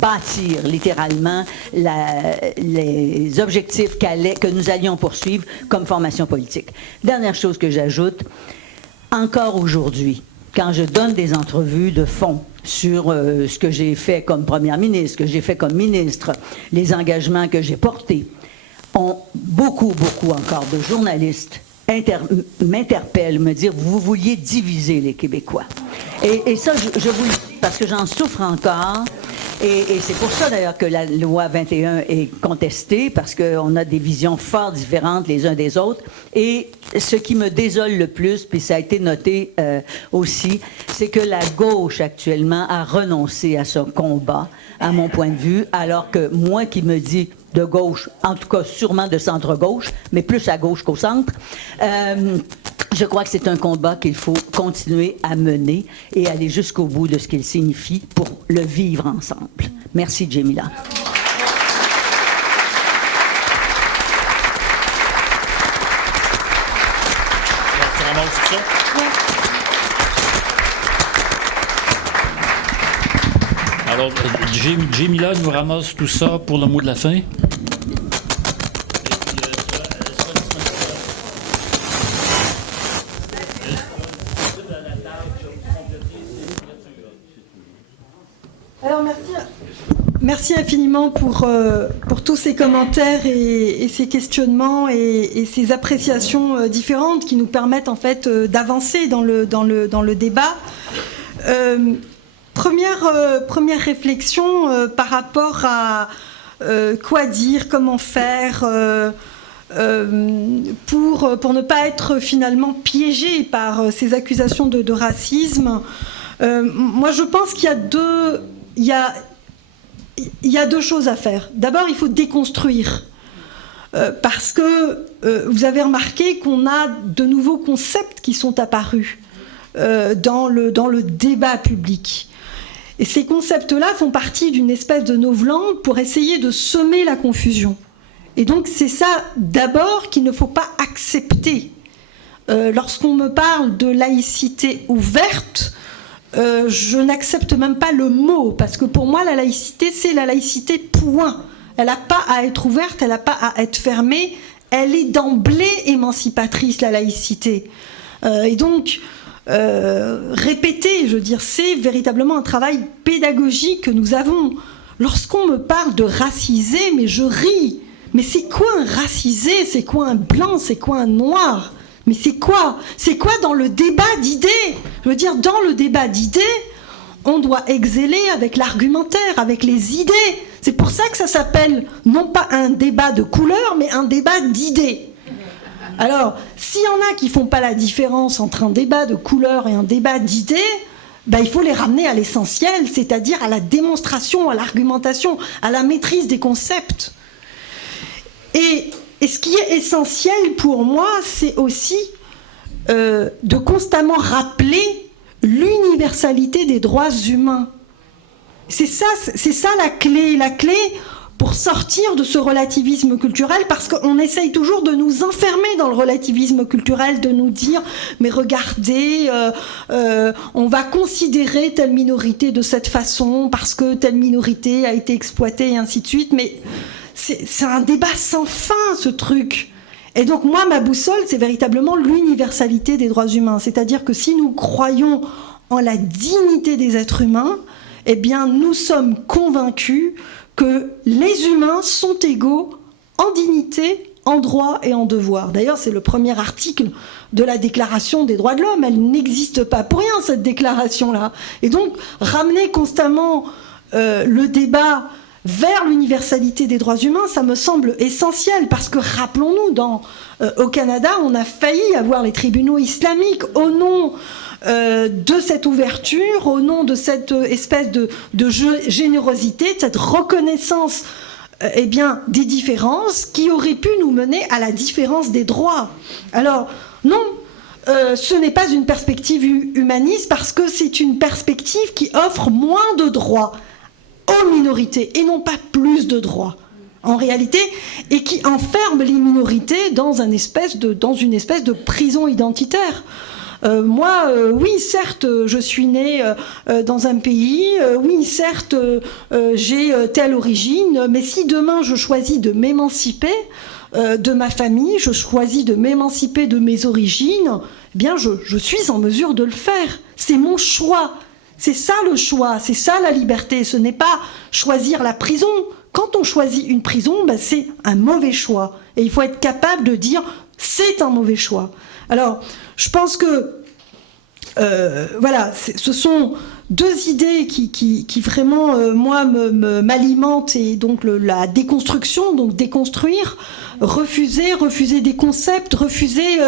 bâtir littéralement les objectifs que nous allions poursuivre comme formation politique. Dernière chose que j'ajoute, encore aujourd'hui, quand je donne des entrevues de fond sur ce que j'ai fait comme première ministre, ce que j'ai fait comme ministre, les engagements que j'ai portés, beaucoup encore de journalistes m'interpellent, me dire « vous vouliez diviser les Québécois ». Et ça, je vous le dis parce que j'en souffre encore. Et c'est pour ça, d'ailleurs, que la loi 21 est contestée, parce qu'on a des visions fort différentes les uns des autres. Et ce qui me désole le plus, puis ça a été noté aussi, c'est que la gauche, actuellement, a renoncé à ce combat, à mon point de vue, alors que moi qui me dis de gauche, en tout cas sûrement de centre-gauche, mais plus à gauche qu'au centre, je crois que c'est un combat qu'il faut continuer à mener et aller jusqu'au bout de ce qu'il signifie pour le vivre ensemble. Merci, Jamila. Alors, Jamila nous ramasse tout ça pour le mot de la fin. Alors, merci infiniment pour tous ces commentaires et ces questionnements et ces appréciations différentes qui nous permettent en fait d'avancer dans le débat. Première réflexion par rapport à quoi dire, comment faire pour ne pas être finalement piégé par ces accusations de racisme. Moi, je pense qu'il y a deux choses à faire. D'abord, il faut déconstruire. Parce que vous avez remarqué qu'on a de nouveaux concepts qui sont apparus dans le débat public. Et ces concepts-là font partie d'une espèce de novlangue pour essayer de semer la confusion. Et donc c'est ça d'abord qu'il ne faut pas accepter. Lorsqu'on me parle de laïcité ouverte, je n'accepte même pas le mot, parce que pour moi la laïcité c'est la laïcité point. Elle n'a pas à être ouverte, elle n'a pas à être fermée, elle est d'emblée émancipatrice, la laïcité. Et donc répéter, je veux dire, c'est véritablement un travail pédagogique que nous avons. Lorsqu'on me parle de racisé, mais je ris. Mais c'est quoi un racisé? C'est quoi un blanc? C'est quoi un noir? Mais c'est quoi? C'est quoi dans le débat d'idées? Je veux dire, dans le débat d'idées, on doit exceller avec l'argumentaire, avec les idées. C'est pour ça que ça s'appelle non pas un débat de couleurs, mais un débat d'idées. Alors, s'il y en a qui ne font pas la différence entre un débat de couleurs et un débat d'idées, ben, il faut les ramener à l'essentiel, c'est-à-dire à la démonstration, à l'argumentation, à la maîtrise des concepts. Et ce qui est essentiel pour moi, c'est aussi de constamment rappeler l'universalité des droits humains. C'est ça la clé. La clé pour sortir de ce relativisme culturel, parce qu'on essaye toujours de nous enfermer dans le relativisme culturel, de nous dire « mais regardez, on va considérer telle minorité de cette façon parce que telle minorité a été exploitée » et ainsi de suite. Mais c'est un débat sans fin, ce truc. Et donc moi, ma boussole, c'est véritablement l'universalité des droits humains. C'est-à-dire que si nous croyons en la dignité des êtres humains, eh bien nous sommes convaincus que les humains sont égaux en dignité, en droit et en devoir. D'ailleurs, c'est le premier article de la Déclaration des droits de l'homme. Elle n'existe pas pour rien, cette déclaration-là. Et donc, ramener constamment le débat vers l'universalité des droits humains, ça me semble essentiel, parce que rappelons-nous, au Canada, on a failli avoir les tribunaux islamiques au nom de cette ouverture, au nom de cette espèce de générosité, de cette reconnaissance des différences qui auraient pu nous mener à la différence des droits. Alors, non, ce n'est pas une perspective humaniste, parce que c'est une perspective qui offre moins de droits aux minorités et non pas plus de droits en réalité, et qui enferme les minorités dans une espèce de prison identitaire. Oui, certes, je suis née dans un pays, oui, certes, j'ai telle origine, mais si demain je choisis de m'émanciper de ma famille, je choisis de m'émanciper de mes origines, eh bien, je suis en mesure de le faire. C'est mon choix. C'est ça le choix, c'est ça la liberté. Ce n'est pas choisir la prison. Quand on choisit une prison, c'est un mauvais choix. Et il faut être capable de dire c'est un mauvais choix. Alors, je pense que ce sont deux idées qui vraiment, moi, m'alimentent, et donc la déconstruction, donc déconstruire, refuser des concepts, refuser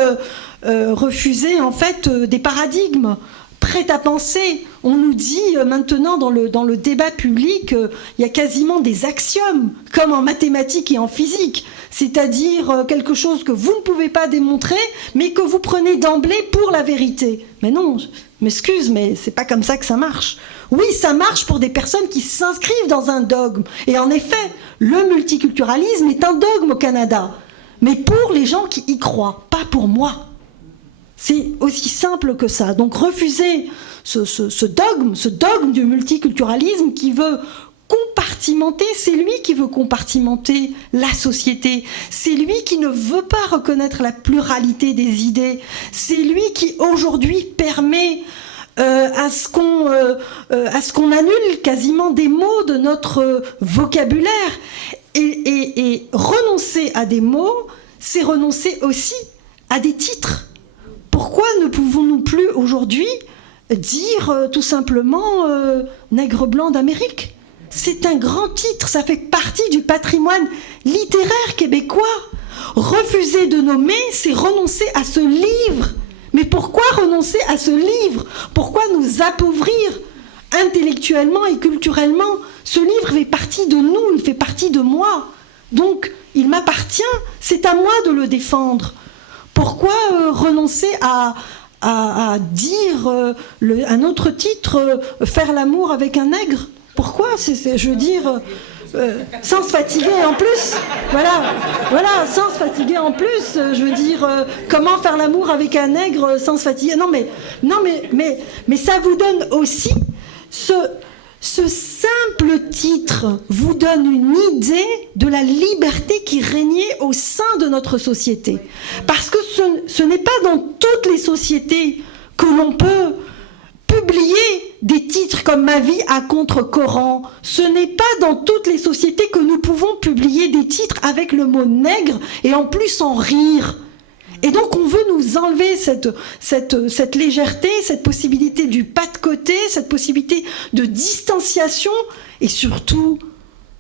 en fait des paradigmes. Prêt à penser. On nous dit maintenant dans le débat public, il y a quasiment des axiomes, comme en mathématiques et en physique, c'est-à-dire quelque chose que vous ne pouvez pas démontrer, mais que vous prenez d'emblée pour la vérité. Mais non, je m'excuse, mais c'est pas comme ça que ça marche. Oui, ça marche pour des personnes qui s'inscrivent dans un dogme. Et en effet, le multiculturalisme est un dogme au Canada. Mais pour les gens qui y croient, pas pour moi. C'est aussi simple que ça. Donc refuser ce dogme du multiculturalisme qui veut compartimenter, c'est lui qui veut compartimenter la société. C'est lui qui ne veut pas reconnaître la pluralité des idées. C'est lui qui aujourd'hui permet à ce qu'on annule quasiment des mots de notre vocabulaire. Et renoncer à des mots, c'est renoncer aussi à des titres. Pourquoi ne pouvons-nous plus aujourd'hui dire tout simplement nègre blanc d'Amérique? C'est un grand titre, ça fait partie du patrimoine littéraire québécois. Refuser de nommer, c'est renoncer à ce livre. Mais pourquoi renoncer à ce livre? Pourquoi nous appauvrir intellectuellement et culturellement? Ce livre fait partie de nous, il fait partie de moi. Donc, il m'appartient, c'est à moi de le défendre. Pourquoi renoncer à dire un autre titre, faire l'amour avec un nègre? Pourquoi je veux dire, sans se fatiguer en plus. Voilà, sans se fatiguer en plus. Je veux dire, comment faire l'amour avec un nègre sans se fatiguer? Non, mais ça vous donne aussi ce simple titre vous donne une idée de la liberté qui régnait au sein de notre société. Parce que ce n'est pas dans toutes les sociétés que l'on peut publier des titres comme Ma vie à contre-courant. Ce n'est pas dans toutes les sociétés que nous pouvons publier des titres avec le mot nègre et en plus en rire. Et donc on veut nous enlever cette légèreté, cette possibilité du pas de côté, cette possibilité de distanciation et surtout,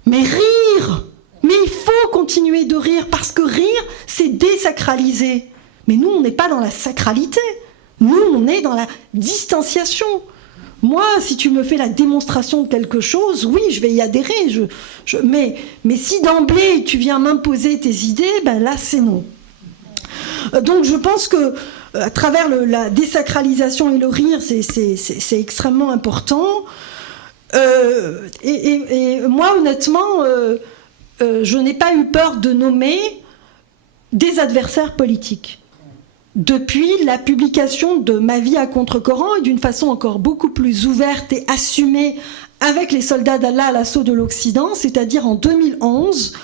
mais rire. Mais il faut continuer de rire parce que rire, c'est désacraliser. Mais nous, on n'est pas dans la sacralité. Nous, on est dans la distanciation. Moi, si tu me fais la démonstration de quelque chose, oui, je vais y adhérer. Mais si d'emblée tu viens m'imposer tes idées, ben là, c'est non. Donc je pense que à travers la désacralisation et le rire, c'est extrêmement important. Et moi, honnêtement, je n'ai pas eu peur de nommer des adversaires politiques. Depuis la publication de Ma vie à contre-courant, et d'une façon encore beaucoup plus ouverte et assumée avec les soldats d'Allah à l'assaut de l'Occident, c'est-à-dire en 2011,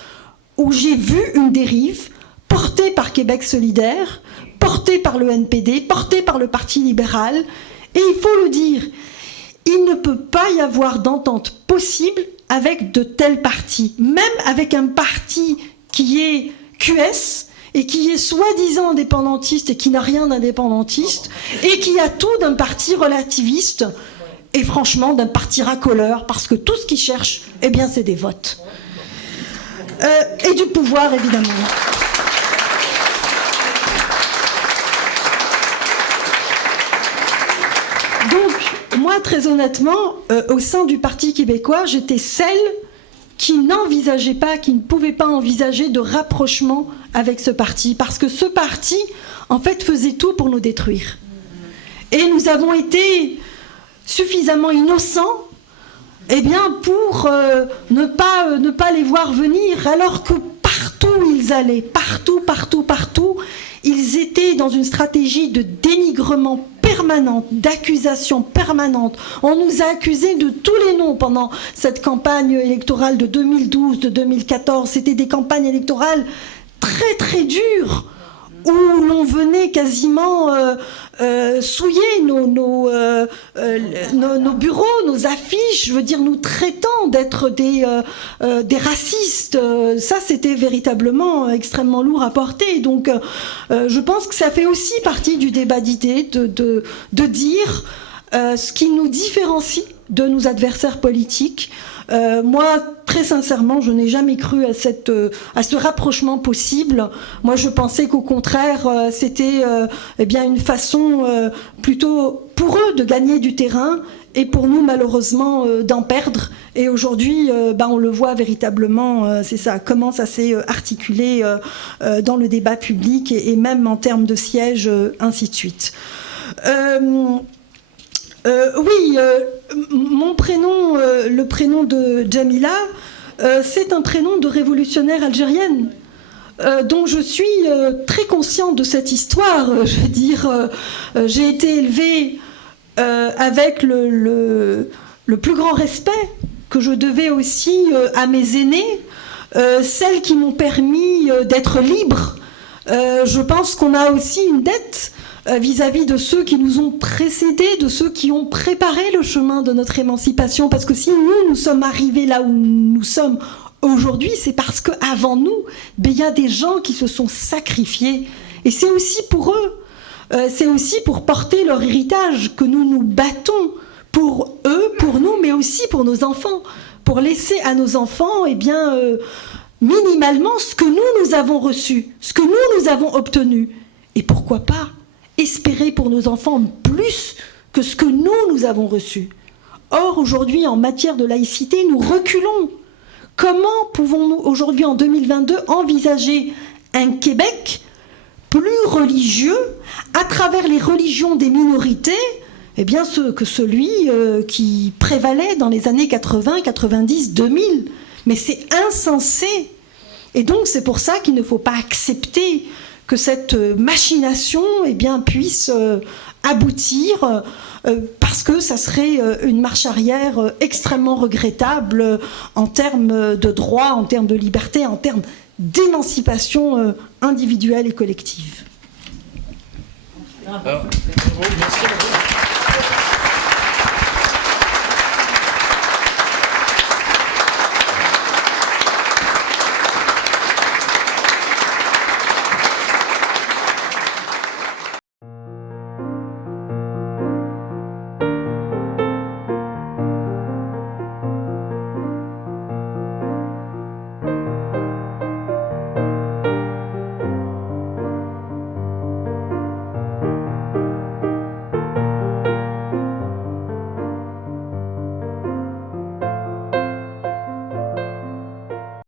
où j'ai vu une dérive porté par Québec solidaire, porté par le NPD, porté par le Parti libéral. Et il faut le dire, il ne peut pas y avoir d'entente possible avec de tels partis, même avec un parti qui est QS et qui est soi-disant indépendantiste et qui n'a rien d'indépendantiste et qui a tout d'un parti relativiste et franchement d'un parti racoleur, parce que tout ce qu'ils cherchent, eh bien, c'est des votes. Et du pouvoir, évidemment. Donc, moi, très honnêtement, au sein du Parti québécois, j'étais celle qui n'envisageait pas, qui ne pouvait pas envisager de rapprochement avec ce parti, parce que ce parti, en fait, faisait tout pour nous détruire. Et nous avons été suffisamment innocents, eh bien, pour ne pas les voir venir, alors que partout où ils allaient, partout, ils étaient dans une stratégie de dénigrement permanente, d'accusation permanente. On nous a accusés de tous les noms pendant cette campagne électorale de 2012, de 2014. C'était des campagnes électorales très très dures, où l'on venait quasiment souiller nos bureaux, nos affiches, je veux dire, nous traitant d'être des racistes. Ça, c'était véritablement extrêmement lourd à porter. Donc, je pense que ça fait aussi partie du débat d'idées de dire ce qui nous différencie de nos adversaires politiques. Moi, très sincèrement, je n'ai jamais cru à ce rapprochement possible. Moi, je pensais qu'au contraire, c'était eh bien une façon plutôt pour eux de gagner du terrain et pour nous, malheureusement, d'en perdre. Et aujourd'hui, on le voit véritablement, c'est ça, comment ça s'est articulé dans le débat public et même en termes de sièges, ainsi de suite. Mon prénom, le prénom de Djamila, c'est un prénom de révolutionnaire algérienne. Donc je suis très consciente de cette histoire. Je veux dire, j'ai été élevée avec le plus grand respect que je devais aussi à mes aînés, celles qui m'ont permis d'être libre. Je pense qu'on a aussi une dette vis-à-vis de ceux qui nous ont précédés, de ceux qui ont préparé le chemin de notre émancipation. Parce que si nous sommes arrivés là où nous sommes aujourd'hui, c'est parce qu'avant nous, il y a des gens qui se sont sacrifiés. Et c'est aussi pour eux, c'est aussi pour porter leur héritage que nous nous battons pour eux, pour nous, mais aussi pour nos enfants. Pour laisser à nos enfants, eh bien, minimalement, ce que nous avons reçu, ce que nous avons obtenu. Et pourquoi pas espérer pour nos enfants plus que ce que nous avons reçu. Or, aujourd'hui, en matière de laïcité, nous reculons. Comment pouvons-nous, aujourd'hui, en 2022, envisager un Québec plus religieux à travers les religions des minorités, eh bien, que celui qui prévalait dans les années 80, 90, 2000. Mais c'est insensé. Et donc, c'est pour ça qu'il ne faut pas accepter que cette machination eh bien, puisse aboutir, parce que ça serait une marche arrière extrêmement regrettable en termes de droit, en termes de liberté, en termes d'émancipation individuelle et collective. Merci.